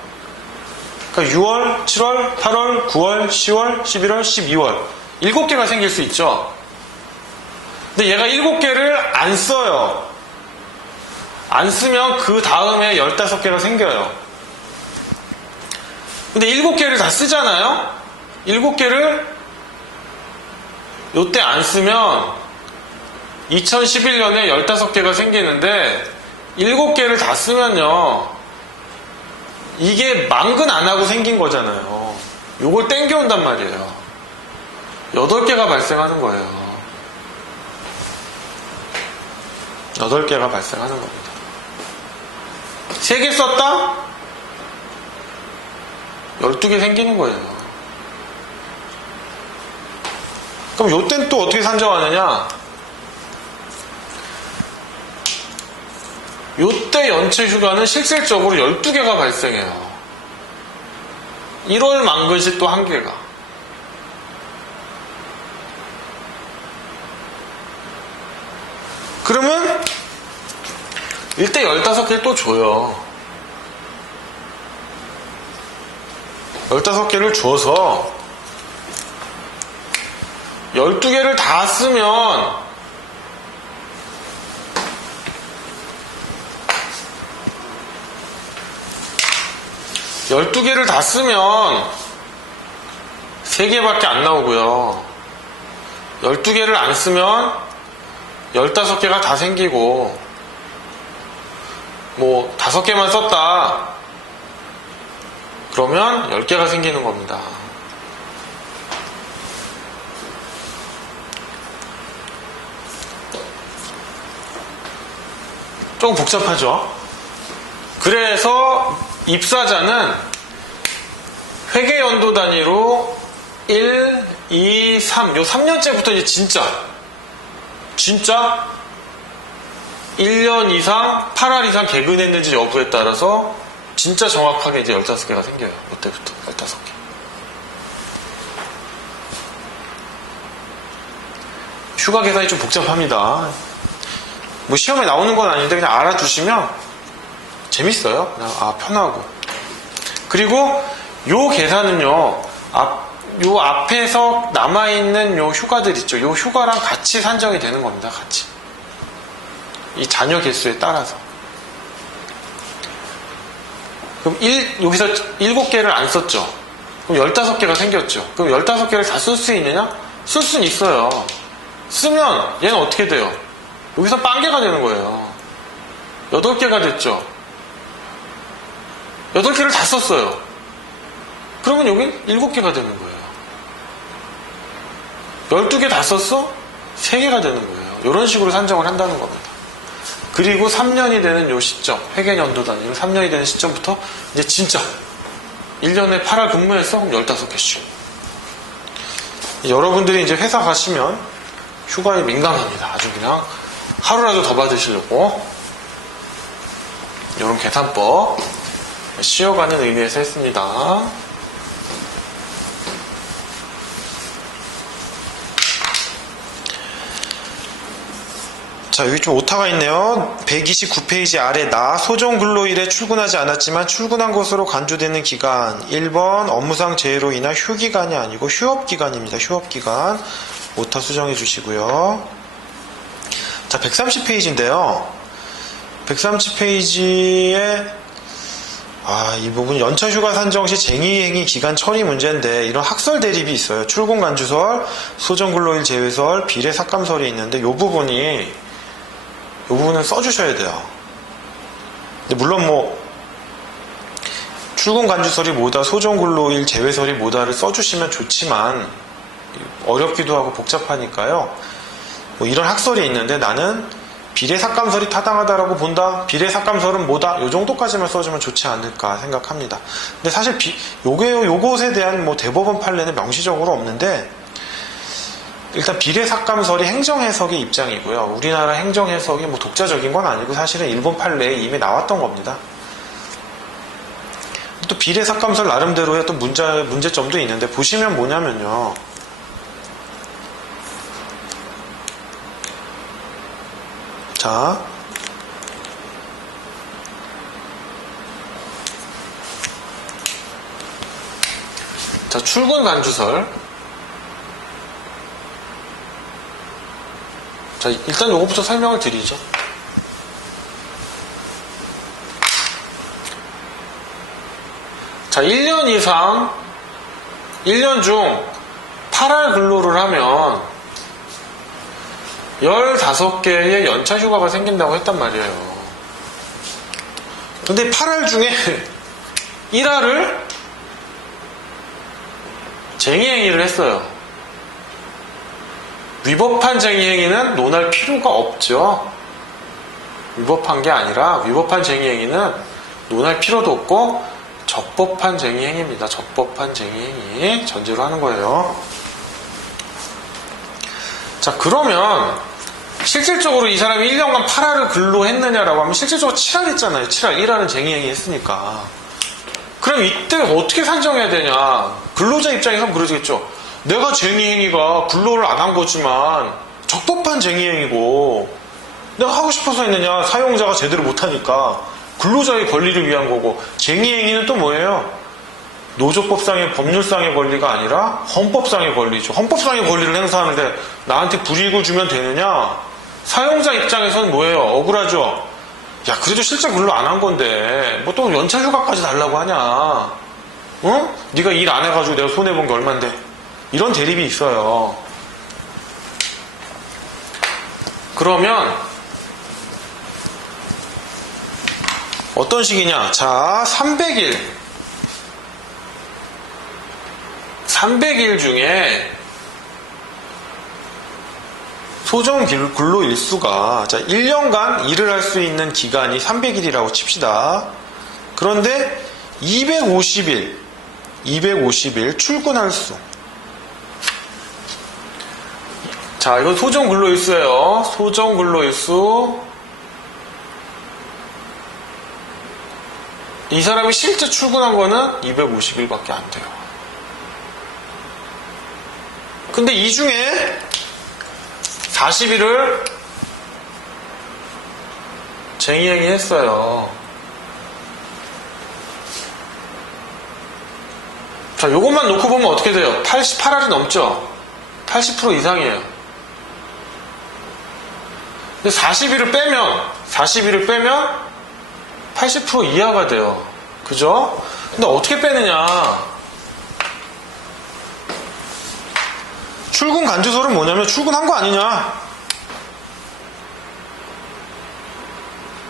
그러니까 6월, 7월, 8월, 9월, 10월, 11월, 12월 7개가 생길 수 있죠. 근데 얘가 7개를 안 써요. 안 쓰면 그 다음에 15개가 생겨요. 근데 7개를 다 쓰잖아요. 7개를 요때 안 쓰면 2011년에 15개가 생기는데 7개를 다 쓰면요, 이게 만근 안 하고 생긴 거잖아요. 요걸 땡겨온단 말이에요. 8개가 발생하는 거예요. 8개가 발생하는 겁니다. 3개 썼다? 12개 생기는 거예요. 그럼 요땐 또 어떻게 산정하느냐? 요때 연체 휴가는 실질적으로 12개가 발생해요. 1월 만근시 또 1개가. 그러면 이때 15개를 또 줘요. 15개를 줘서 12개를 다 쓰면 12개를 다 쓰면 3개밖에 안 나오고요. 12개를 안 쓰면 15개가 다 생기고, 뭐 5개만 썼다 그러면 10개가 생기는 겁니다. 조금 복잡하죠? 그래서 입사자는 회계 연도 단위로 1, 2, 3, 요 3년째부터 이제 진짜 1년 이상 8알 이상 개근했는지 여부에 따라서 진짜 정확하게 이제 15개가 생겨요. 이때부터 15개. 휴가 계산이 좀 복잡합니다. 뭐 시험에 나오는 건 아닌데 그냥 알아두시면 재밌어요. 그냥 편하고. 그리고 요 계산은요, 요 앞에서 남아있는 요 휴가들 있죠. 요 휴가랑 같이 산정이 되는 겁니다. 같이. 이 자녀 개수에 따라서. 그럼 여기서 7개를 안 썼죠. 그럼 15개가 생겼죠. 그럼 15개를 다 쓸 수 있느냐? 쓸 수는 있어요. 쓰면 얘는 어떻게 돼요? 여기서 빵개가 되는 거예요. 8개가 됐죠. 8개를 다 썼어요. 그러면 여긴 7개가 되는 거예요. 12개 다 썼어? 3개가 되는 거예요. 이런 식으로 산정을 한다는 겁니다. 그리고 3년이 되는 요 시점, 회계연도 단위로 3년이 되는 시점부터 이제 진짜 1년에 8알 근무했어? 그럼 15개씩. 여러분들이 이제 회사 가시면 휴가에 민감합니다. 아주 그냥 하루라도 더 받으시려고 이런 계산법 쉬어가는 의미에서 했습니다. 자, 여기 좀 오타가 있네요. 129페이지 아래 나 소정 근로일에 출근하지 않았지만 출근한 것으로 간주되는 기간 1번 업무상 재해로 인한 휴기간이 아니고 휴업기간입니다. 휴업기간 오타 수정해 주시고요. 자, 130페이지인데요. 130페이지에 이 부분 연차휴가 산정 시 쟁의행위 기간 처리 문제인데 이런 학설 대립이 있어요. 출근 간주설, 소정 근로일 제외설, 비례 삭감설이 있는데 이 부분은 써주셔야 돼요. 근데 물론 뭐 출근 간주설이 뭐다, 소정 근로일 제외설이 뭐다를 써주시면 좋지만 어렵기도 하고 복잡하니까요. 뭐 이런 학설이 있는데 나는 비례삭감설이 타당하다라고 본다. 비례삭감설은 뭐다? 요 정도까지만 써주면 좋지 않을까 생각합니다. 근데 사실 요것에 대한 뭐 대법원 판례는 명시적으로 없는데 일단 비례삭감설이 행정해석의 입장이고요. 우리나라 행정해석이 뭐 독자적인 건 아니고 사실은 일본 판례에 이미 나왔던 겁니다. 또 비례삭감설 나름대로의 또 문제점도 있는데 보시면 뭐냐면요. 자, 출근 간주설. 자, 일단 요거부터 설명을 드리죠. 자, 1년 이상, 1년 중 8할 근로를 하면 15개의 연차 휴가가 생긴다고 했단 말이에요. 근데 8할 중에 1할을 쟁의행위를 했어요. 위법한 쟁의행위는 논할 필요가 없죠. 위법한 게 아니라 위법한 쟁의행위는 논할 필요도 없고 적법한 쟁의행위입니다. 적법한 쟁의행위 전제로 하는 거예요. 자, 그러면 실질적으로 이 사람이 1년간 8할을 근로했느냐라고 하면 실질적으로 7할 했잖아요. 7할, 1할은 쟁의행위 했으니까. 그럼 이때 어떻게 산정해야 되냐? 근로자 입장에선 그러겠죠. 내가 쟁의행위가 근로를 안 한 거지만 적법한 쟁의행위고 내가 하고 싶어서 했느냐? 사용자가 제대로 못하니까 근로자의 권리를 위한 거고 쟁의행위는 또 뭐예요? 노조법상의 법률상의 권리가 아니라 헌법상의 권리죠. 헌법상의 권리를 행사하는데 나한테 불이익을 주면 되느냐? 사용자 입장에서는 뭐예요? 억울하죠. 야, 그래도 실제 근로 안 한 건데 뭐 또 연차 휴가까지 달라고 하냐? 응? 네가 일 안 해가지고 내가 손해본 게 얼만데? 이런 대립이 있어요. 그러면 어떤 식이냐? 자, 300일 중에 소정 근로 일수가, 자, 1년간 일을 할 수 있는 기간이 300일이라고 칩시다. 그런데 250일 출근할 수. 자, 이건 소정 근로 일수예요. 소정 근로 일수. 이 사람이 실제 출근한 거는 250일밖에 안 돼요. 근데 이 중에 40일을 쟁의행위 했어요. 자, 요것만 놓고 보면 어떻게 돼요? 88할이 넘죠? 80% 이상이에요. 근데 40일을 빼면 80% 이하가 돼요. 그죠? 근데 어떻게 빼느냐? 출근 간주설은 뭐냐면 출근한 거 아니냐?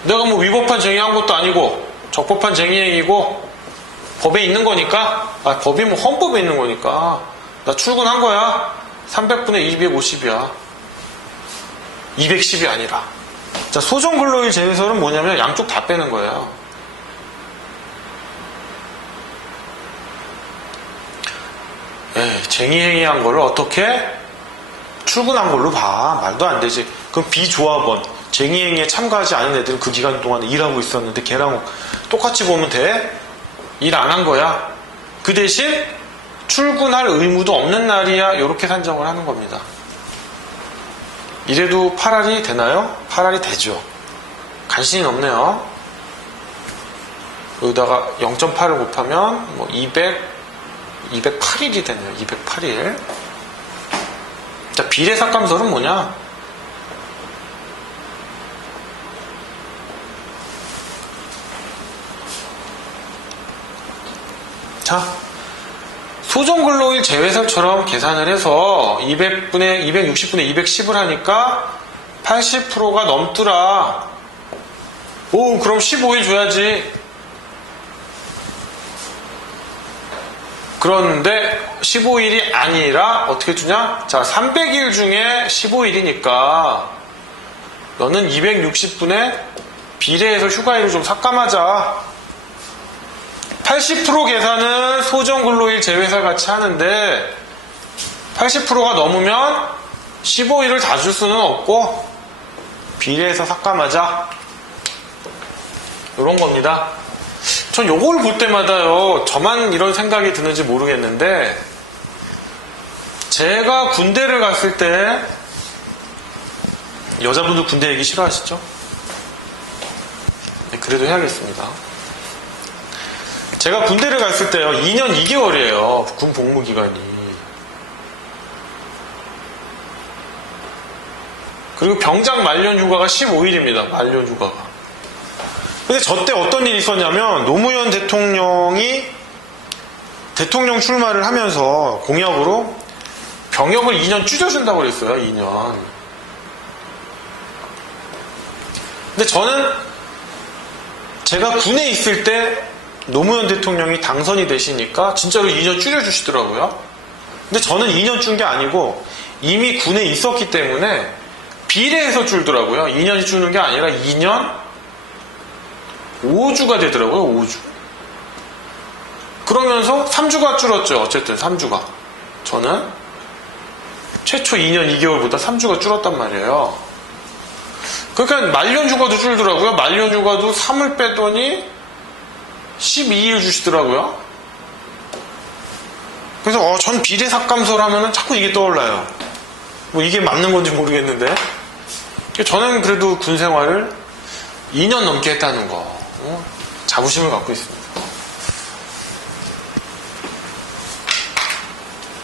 내가 뭐 위법한 쟁의한 것도 아니고 적법한 쟁의행위고 법에 있는 거니까, 법이 뭐 헌법에 있는 거니까 나 출근한 거야. 300분의 250이야. 210이 아니라. 자, 소정근로일 제외설은 뭐냐면 양쪽 다 빼는 거예요. 쟁의행위한 거를 어떻게 출근한 걸로 봐. 말도 안 되지. 그럼 비조합원, 쟁의행위에 참가하지 않은 애들은 그 기간 동안에 일하고 있었는데 걔랑 똑같이 보면 돼? 일 안 한 거야. 그 대신 출근할 의무도 없는 날이야. 이렇게 산정을 하는 겁니다. 이래도 8할이 되나요? 8할이 되죠. 간신히 넘네요. 여기다가 0.8을 곱하면 뭐 208일이 되네요. 208일. 자, 비례삭감설은 뭐냐? 자, 소정근로일 제외설처럼 계산을 해서 260분의 210을 하니까 80%가 넘더라. 오, 그럼 15일 줘야지. 그런데 15일이 아니라 어떻게 주냐? 자, 300일 중에 15일이니까 너는 260분에 비례해서 휴가일을 좀 삭감하자. 80% 계산은 소정근로일 제외사 같이 하는데 80%가 넘으면 15일을 다 줄 수는 없고 비례해서 삭감하자. 이런 겁니다. 전 요걸 볼 때마다요, 저만 이런 생각이 드는지 모르겠는데, 제가 군대를 갔을 때, 여자분들 군대 얘기 싫어하시죠? 네, 그래도 해야겠습니다. 제가 군대를 갔을 때요, 2년 2개월이에요. 군 복무기간이. 그리고 병장 만료 휴가가 15일입니다. 만료 휴가가. 근데 저 때 어떤 일이 있었냐면 노무현 대통령이 대통령 출마를 하면서 공약으로 병역을 2년 줄여준다고 그랬어요. 2년. 근데 저는 제가 군에 있을 때 노무현 대통령이 당선이 되시니까 진짜로 2년 줄여주시더라고요. 근데 저는 2년 준 게 아니고 이미 군에 있었기 때문에 비례해서 줄더라고요. 2년이 주는 게 아니라 2년 5주가 되더라고요. 5주. 그러면서 3주가 줄었죠. 어쨌든 3주가. 저는 최초 2년 2개월보다 3주가 줄었단 말이에요. 그러니까 만료휴가도 줄더라고요. 만료휴가도 3을 빼더니 12일 주시더라고요. 그래서 전 비례삭감설 하면은 자꾸 이게 떠올라요. 뭐 이게 맞는 건지 모르겠는데 저는 그래도 군 생활을 2년 넘게 했다는 거 자부심을 갖고 있습니다.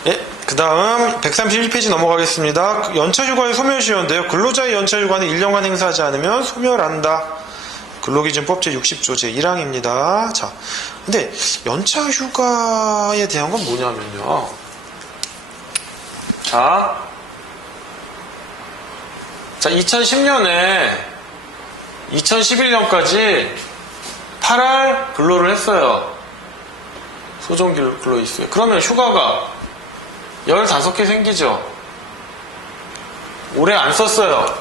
예, 그 다음 131페이지 넘어가겠습니다. 연차휴가의 소멸시효인데요. 근로자의 연차휴가는 1년간 행사하지 않으면 소멸한다. 근로기준법 제60조 제1항입니다. 자, 근데 연차휴가에 대한 건 뭐냐면요. 자, 2010년에 2011년까지 8월 근로를 했어요. 소정근로 있어요. 그러면 휴가가 15개 생기죠. 올해 안 썼어요.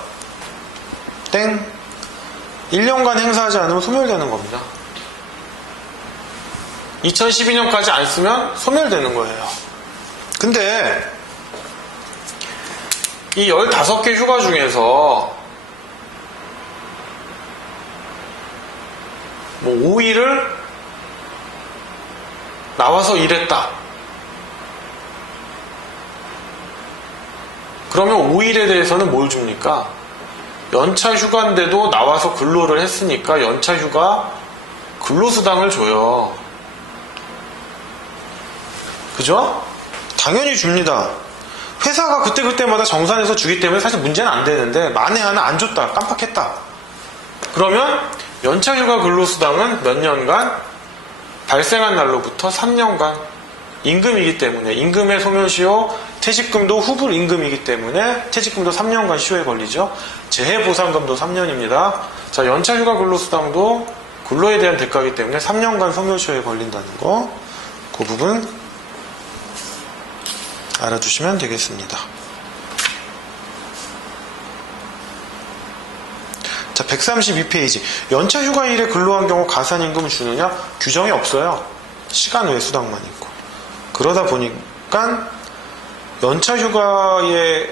땡. 1년간 행사하지 않으면 소멸되는 겁니다. 2012년까지 안 쓰면 소멸되는 거예요. 근데 이 15개 휴가 중에서 뭐 5일을 나와서 일했다. 그러면 5일에 대해서는 뭘 줍니까? 연차 휴가인데도 나와서 근로를 했으니까 연차 휴가 근로수당을 줘요. 그죠? 당연히 줍니다. 회사가 그때그때마다 정산해서 주기 때문에 사실 문제는 안 되는데 만에 하나 안 줬다. 깜빡했다. 그러면 연차휴가 근로수당은 몇 년간? 발생한 날로부터 3년간 임금이기 때문에 임금의 소멸시효, 퇴직금도 후불 임금이기 때문에 퇴직금도 3년간 시효에 걸리죠. 재해보상금도 3년입니다. 자, 연차휴가 근로수당도 근로에 대한 대가이기 때문에 3년간 소멸시효에 걸린다는 거, 그 부분 알아두시면 되겠습니다. 자, 132페이지. 연차휴가일에 근로한 경우 가산임금을 주느냐? 규정이 없어요. 시간 외 수당만 있고. 그러다 보니까 연차휴가에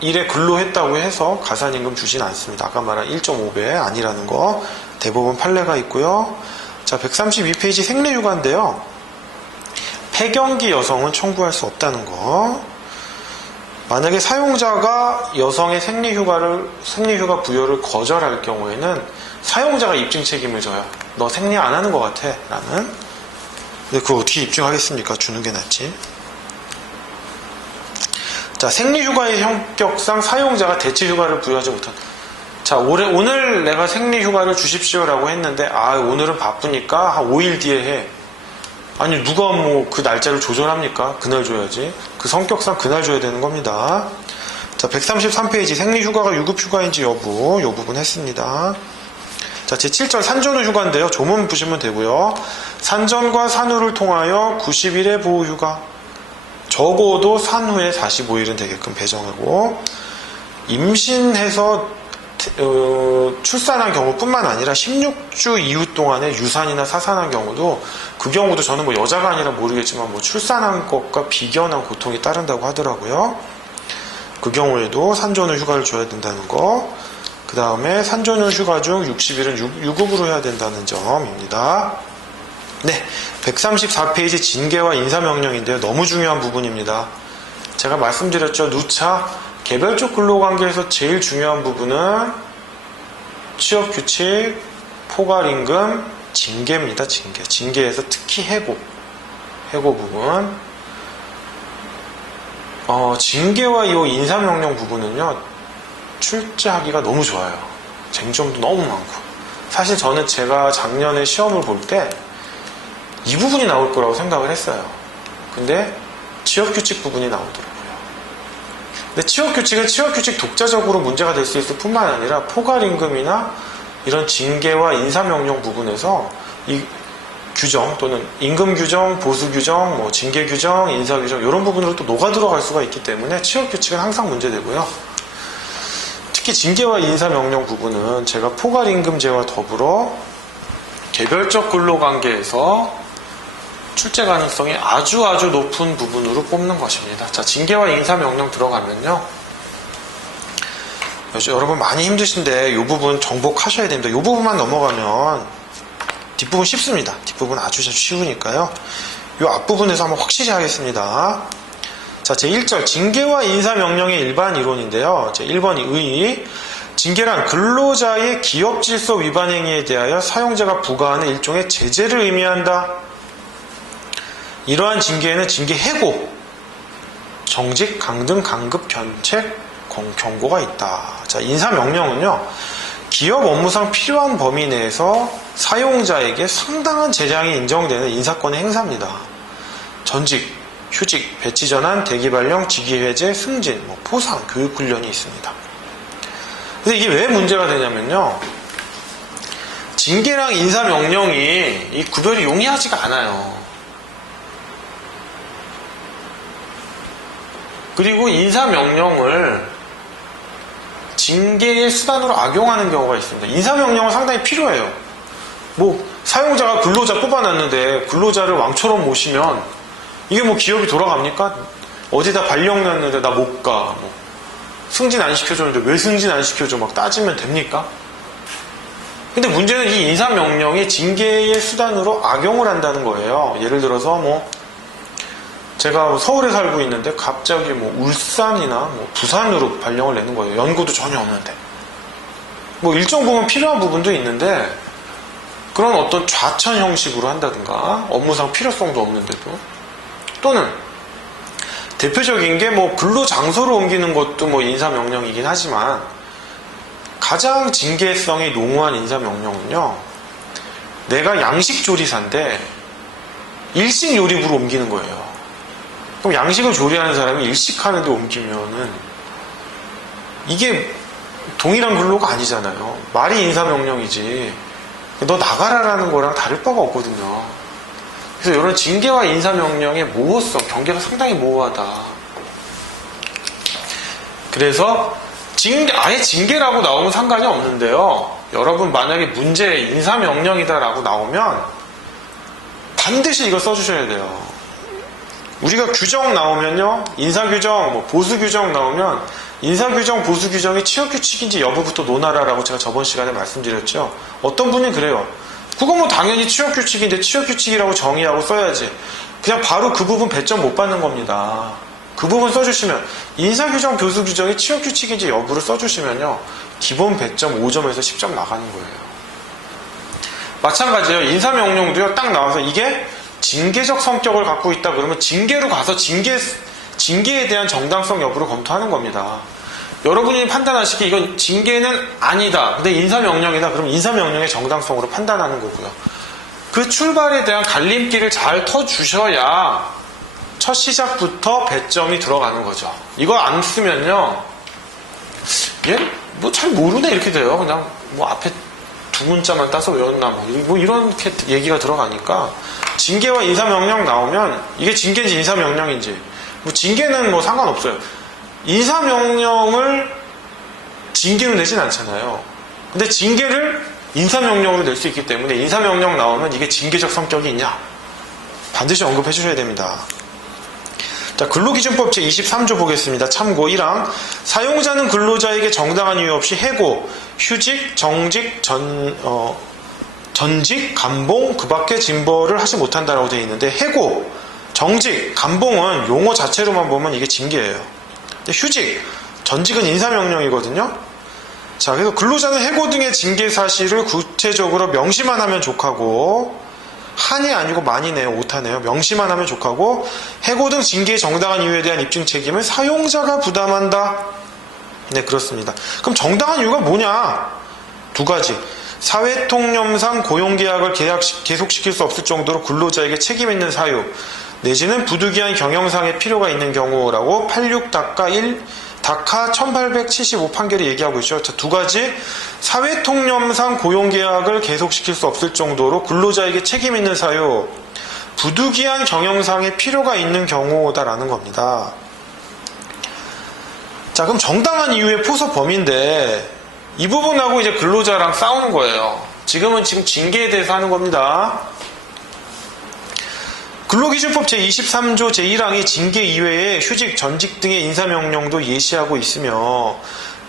일에 근로했다고 해서 가산임금 주진 않습니다. 아까 말한 1.5배 아니라는 거 대부분 판례가 있고요. 자, 132페이지 생리휴가인데요. 폐경기 여성은 청구할 수 없다는 거. 만약에 사용자가 여성의 생리휴가 부여를 거절할 경우에는 사용자가 입증 책임을 져요. 너 생리 안 하는 것 같아. 라는. 근데 그거 어떻게 입증하겠습니까? 주는 게 낫지. 자, 생리휴가의 형격상 사용자가 대체휴가를 부여하지 못한. 자, 오늘 내가 생리휴가를 주십시오라고 했는데, 오늘은 바쁘니까 한 5일 뒤에 해. 아니, 누가 뭐 그 날짜를 조절합니까? 그날 줘야지. 그 성격상 그날 줘야 되는 겁니다. 자, 133페이지 생리휴가가 유급휴가인지 여부, 요 부분 했습니다. 자, 제7절 산전후 휴가인데요. 조문 보시면 되고요. 산전과 산후를 통하여 90일의 보호휴가. 적어도 산후에 45일은 되게끔 배정하고, 임신해서 출산한 경우뿐만 아니라 16주 이후 동안에 유산이나 사산한 경우도 그 경우도 저는 뭐 여자가 아니라 모르겠지만 뭐 출산한 것과 비견한 고통이 따른다고 하더라고요. 그 경우에도 산전후 휴가를 줘야 된다는 거. 그 다음에 산전후 휴가 중 60일은 유급으로 해야 된다는 점입니다. 네, 134페이지 징계와 인사명령인데요. 너무 중요한 부분입니다. 제가 말씀드렸죠. 누차 개별적 근로관계에서 제일 중요한 부분은 취업규칙, 포괄임금, 징계입니다. 징계에서 특히 해고 부분. 징계와 이 인사명령 부분은요, 출제하기가 너무 좋아요. 쟁점도 너무 많고. 사실 저는 제가 작년에 시험을 볼 때 이 부분이 나올 거라고 생각을 했어요. 근데 취업규칙 부분이 나오더라고요. 근데 취업규칙은 취업규칙 독자적으로 문제가 될 수 있을 뿐만 아니라 포괄임금이나 이런 징계와 인사명령 부분에서 이 규정 또는 임금 규정, 보수 규정, 뭐 징계 규정, 인사 규정 이런 부분으로 또 녹아 들어갈 수가 있기 때문에 취업규칙은 항상 문제되고요. 특히 징계와 인사명령 부분은 제가 포괄임금제와 더불어 개별적 근로관계에서 출제 가능성이 아주 높은 부분으로 꼽는 것입니다. 자, 징계와 인사명령 들어가면요. 여러분 많이 힘드신데 이 부분 정복하셔야 됩니다. 이 부분만 넘어가면 뒷부분 쉽습니다. 뒷부분 아주 쉬우니까요. 이 앞부분에서 한번 확실히 하겠습니다. 자, 제1절 징계와 인사명령의 일반 이론인데요. 제1번이 의. 징계란 근로자의 기업 질서 위반 행위에 대하여 사용자가 부과하는 일종의 제재를 의미한다. 이러한 징계에는 징계 해고, 정직, 강등, 강급, 견책, 경고가 있다. 자, 인사명령은요, 기업 업무상 필요한 범위 내에서 사용자에게 상당한 재량이 인정되는 인사권의 행사입니다. 전직, 휴직, 배치 전환, 대기 발령, 직위 해제, 승진, 포상, 교육 훈련이 있습니다. 근데 이게 왜 문제가 되냐면요, 징계랑 인사명령이 이 구별이 용이하지가 않아요. 그리고 인사명령을 징계의 수단으로 악용하는 경우가 있습니다. 인사명령은 상당히 필요해요. 사용자가 근로자 뽑아놨는데 근로자를 왕처럼 모시면 이게 기업이 돌아갑니까? 어디다 발령 났는데 나 못 가. 승진 안 시켜줬는데 왜 승진 안 시켜줘? 막 따지면 됩니까? 근데 문제는 이 인사명령이 징계의 수단으로 악용을 한다는 거예요. 예를 들어서 제가 서울에 살고 있는데 갑자기 울산이나 부산으로 발령을 내는 거예요. 연고도 전혀 없는데. 일정 부분 필요한 부분도 있는데 그런 어떤 좌천 형식으로 한다든가 업무상 필요성도 없는데도, 또는 대표적인 게 근로 장소를 옮기는 것도 인사명령이긴 하지만 가장 징계성이 농후한 인사명령은요, 내가 양식조리사인데 일식 요리부로 옮기는 거예요. 그럼 양식을 조리하는 사람이 일식하는 데 옮기면은 이게 동일한 근로가 아니잖아요. 말이 인사명령이지 너 나가라라는 거랑 다를 바가 없거든요. 그래서 이런 징계와 인사명령의 모호성, 경계가 상당히 모호하다. 그래서 아예 징계라고 나오면 상관이 없는데요, 여러분 만약에 문제 인사명령이다라고 나오면 반드시 이거 써주셔야 돼요. 우리가 규정 나오면요, 인사규정, 보수규정 나오면 인사규정, 보수규정이 취업규칙인지 여부부터 논하라라고 제가 저번 시간에 말씀드렸죠. 어떤 분이 그래요. 그건 당연히 취업규칙인데 취업규칙이라고 정의하고 써야지. 그냥 바로 그 부분 배점 못 받는 겁니다. 그 부분 써주시면, 인사규정, 보수규정이 취업규칙인지 여부를 써주시면요, 기본 배점 5점에서 10점 나가는 거예요. 마찬가지예요. 인사명령도요, 딱 나와서 이게 징계적 성격을 갖고 있다 그러면 징계로 가서 징계에 대한 정당성 여부를 검토하는 겁니다. 여러분이 판단하시기에 이건 징계는 아니다, 근데 인사명령이다, 그럼 인사명령의 정당성으로 판단하는 거고요. 그 출발에 대한 갈림길을 잘 터주셔야 첫 시작부터 배점이 들어가는 거죠. 이거 안 쓰면요, 얘 잘 모르네 이렇게 돼요. 그냥 앞에 두 문자만 따서 외웠나 이렇게 얘기가 들어가니까, 징계와 인사명령 나오면 이게 징계인지 인사명령인지, 징계는 상관없어요. 인사명령을 징계로 내진 않잖아요. 근데 징계를 인사명령으로 낼 수 있기 때문에 인사명령 나오면 이게 징계적 성격이 있냐? 반드시 언급해 주셔야 됩니다. 자, 근로기준법 제23조 보겠습니다. 참고 1항. 사용자는 근로자에게 정당한 이유 없이 해고, 휴직, 정직, 전직, 감봉, 그 밖의 징벌을 하지 못한다라고 되어 있는데, 해고, 정직, 감봉은 용어 자체로만 보면 이게 징계예요. 근데 휴직, 전직은 인사명령이거든요. 자, 그래서 근로자는 해고 등의 징계 사실을 구체적으로 명시만 하면 족하고, 한이 아니고 만이네요. 오타네요. 명시만 하면 족하고, 해고 등 징계의 정당한 이유에 대한 입증 책임을 사용자가 부담한다. 네, 그렇습니다. 그럼 정당한 이유가 뭐냐? 두 가지. 사회통념상 고용계약을 계속시킬 수 없을 정도로 근로자에게 책임 있는 사유, 내지는 부득이한 경영상의 필요가 있는 경우라고 86다카 1875 판결이 얘기하고 있죠. 자, 두 가지. 사회통념상 고용계약을 계속시킬 수 없을 정도로 근로자에게 책임 있는 사유, 부득이한 경영상의 필요가 있는 경우다라는 겁니다. 자, 그럼 정당한 이유의 포섭 범위인데 이 부분하고 이제 근로자랑 싸우는 거예요. 지금 징계에 대해서 하는 겁니다. 근로기준법 제23조 제1항이 징계 이외에 휴직, 전직 등의 인사명령도 예시하고 있으며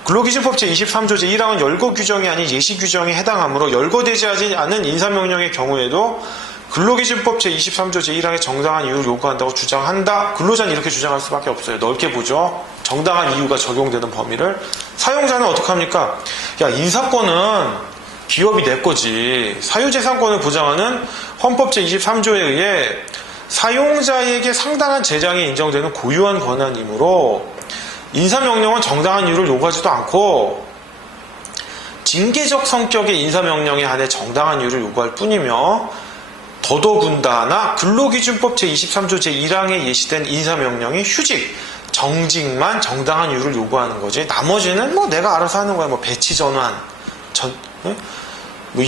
근로기준법 제23조 제1항은 열거 규정이 아닌 예시 규정에 해당하므로 열거되지 않은 인사명령의 경우에도 근로기준법 제23조 제1항의 정당한 이유를 요구한다고 주장한다. 근로자는 이렇게 주장할 수밖에 없어요. 넓게 보죠. 정당한 이유가 적용되는 범위를. 사용자는 어떻게 합니까? 야, 인사권은 기업이 내 거지. 사유재산권을 보장하는 헌법 제23조에 의해 사용자에게 상당한 재량이 인정되는 고유한 권한이므로 인사명령은 정당한 이유를 요구하지도 않고 징계적 성격의 인사명령에 한해 정당한 이유를 요구할 뿐이며 더더군다나 근로기준법 제23조 제1항에 예시된 인사명령이 휴직, 정직만 정당한 이유를 요구하는 거지 나머지는 뭐 내가 알아서 하는 거야. 뭐 배치 전환, 뭐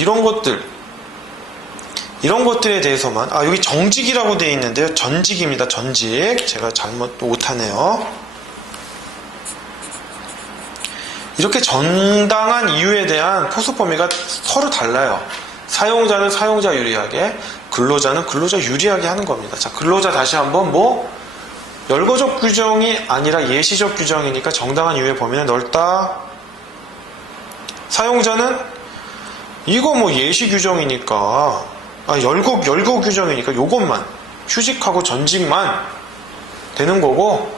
이런 것들에 대해서만. 여기 정직이라고 되어 있는데요. 전직입니다. 전직. 제가 잘못 못하네요. 이렇게 정당한 이유에 대한 포섭 범위가 서로 달라요. 사용자는 사용자 유리하게, 근로자는 근로자 유리하게 하는 겁니다. 자, 근로자 다시 한번 열거적 규정이 아니라 예시적 규정이니까 정당한 이유의 범위는 넓다. 사용자는 이거 예시 규정이니까 열거 규정이니까 요것만 휴직하고 전직만 되는 거고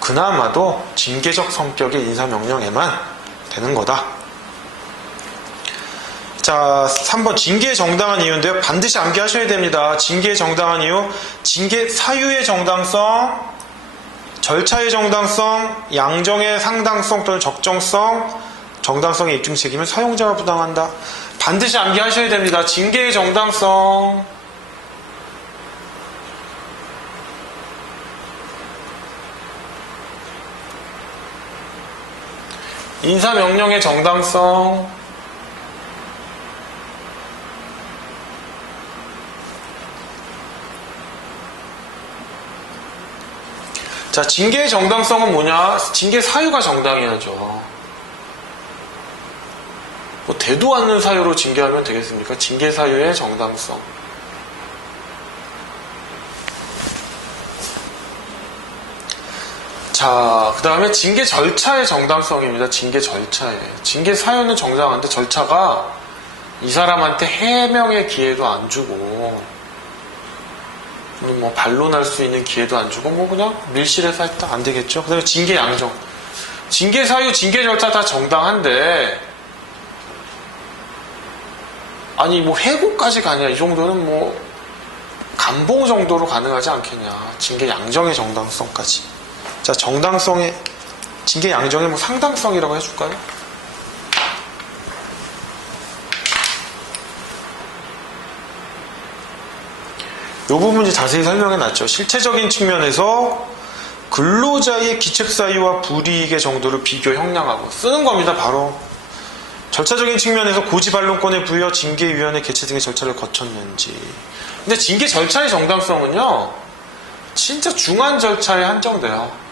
그나마도 징계적 성격의 인사명령에만 되는 거다. 자, 3번 징계의 정당한 이유인데요. 반드시 암기하셔야 됩니다. 징계의 정당한 이유, 징계 사유의 정당성, 절차의 정당성, 양정의 상당성 또는 적정성, 정당성의 입증 책임은 사용자가 부담한다. 반드시 암기하셔야 됩니다. 징계의 정당성, 인사명령의 정당성, 자, 징계의 정당성은 뭐냐? 징계 사유가 정당해야죠. 되도 않는 사유로 징계하면 되겠습니까? 징계 사유의 정당성. 자, 그 다음에 징계 절차의 정당성입니다. 징계 절차에. 징계 사유는 정당한데 절차가 이 사람한테 해명의 기회도 안 주고 반론할 수 있는 기회도 안 주고 그냥 밀실에서 했다 안 되겠죠. 그 다음에 징계 양정. 징계 사유, 징계 절차 다 정당한데 해고까지 가냐 이 정도는 감봉 정도로 가능하지 않겠냐. 징계 양정의 정당성까지. 자, 정당성의 징계 양정의 상당성이라고 해줄까요? 이 부분이 자세히 설명해놨죠. 실체적인 측면에서 근로자의 기책사유와 불이익의 정도를 비교 형량하고 쓰는 겁니다. 바로 절차적인 측면에서 고지반론권의 부여, 징계위원회 개최 등의 절차를 거쳤는지. 근데 징계 절차의 정당성은요 진짜 중한 절차에 한정돼요.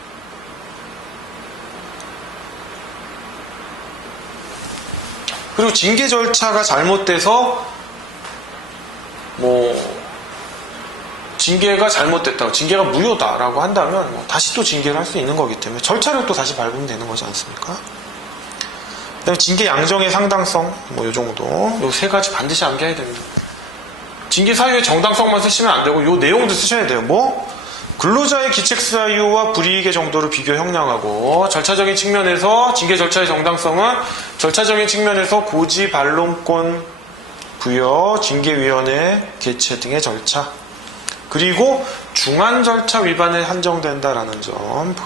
그리고 징계 절차가 잘못돼서 징계가 잘못됐다고, 징계가 무효다라고 한다면 다시 또 징계를 할 수 있는 거기 때문에 절차를 또 다시 밟으면 되는 거지 않습니까? 그다음에 징계 양정의 상당성, 요 정도, 요 세 가지 반드시 암기해야 됩니다. 징계 사유의 정당성만 쓰시면 안 되고 요 내용도 쓰셔야 돼요. 근로자의 기책 사유와 불이익의 정도를 비교 형량하고, 절차적인 측면에서 징계 절차의 정당성은 절차적인 측면에서 고지 반론권 부여, 징계위원회 개최 등의 절차, 그리고 중한 절차 위반에 한정된다라는 점.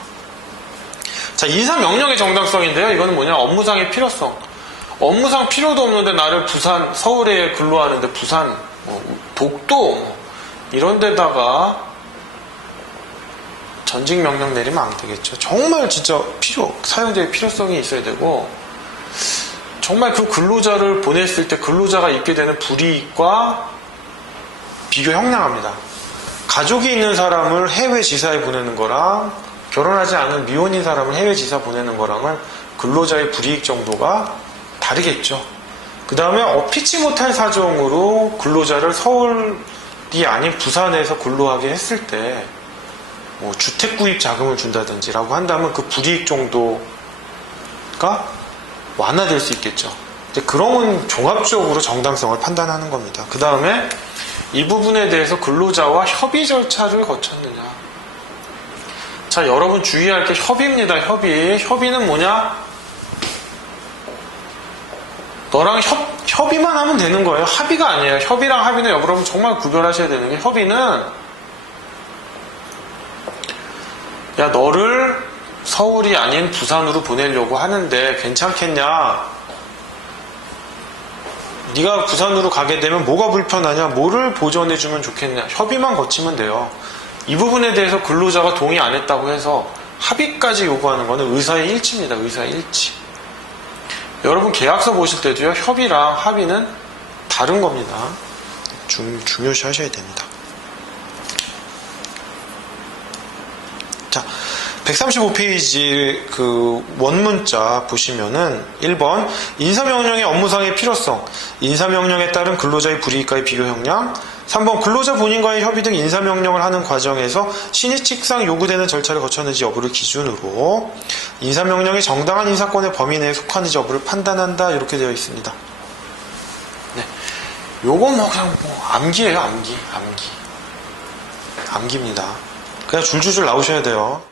자, 인사명령의 정당성인데요. 이거는 뭐냐? 업무상의 필요성. 업무상 필요도 없는데 나를 부산, 서울에 근로하는데 부산, 독도 이런 데다가 전직 명령 내리면 안 되겠죠. 정말 진짜 사용자의 필요성이 있어야 되고, 정말 그 근로자를 보냈을 때 근로자가 입게 되는 불이익과 비교 형량합니다. 가족이 있는 사람을 해외 지사에 보내는 거랑 결혼하지 않은 미혼인 사람을 해외 지사 보내는 거랑은 근로자의 불이익 정도가 다르겠죠. 그 다음에 피치 못할 사정으로 근로자를 서울이 아닌 부산에서 근로하게 했을 때 주택 구입 자금을 준다든지라고 한다면 그 불이익 정도가 완화될 수 있겠죠. 그러면 종합적으로 정당성을 판단하는 겁니다. 그 다음에 이 부분에 대해서 근로자와 협의 절차를 거쳤느냐. 자, 여러분 주의할 게 협의입니다. 협의는 뭐냐? 너랑 협의만 하면 되는 거예요. 합의가 아니에요. 협의랑 합의는 여러분 정말 구별하셔야 되는 게, 협의는 야, 너를 서울이 아닌 부산으로 보내려고 하는데 괜찮겠냐? 네가 부산으로 가게 되면 뭐가 불편하냐? 뭐를 보전해주면 좋겠냐? 협의만 거치면 돼요. 이 부분에 대해서 근로자가 동의 안 했다고 해서 합의까지 요구하는 것은 의사의 일치입니다. 의사의 일치. 여러분 계약서 보실 때도요, 협의랑 합의는 다른 겁니다. 중요시 하셔야 됩니다. 자, 135페이지 그 원문자 보시면은 1번 인사명령의 업무상의 필요성, 인사명령에 따른 근로자의 불이익과의 비교 형량. 3번 근로자 본인과의 협의 등 인사명령을 하는 과정에서 신의 측상 요구되는 절차를 거쳤는지 여부를 기준으로 인사명령이 정당한 인사권의 범위 내에 속하는지 여부를 판단한다, 이렇게 되어 있습니다. 네, 요건 그냥 암기예요. 암기입니다. 그냥 줄줄줄 나오셔야 돼요.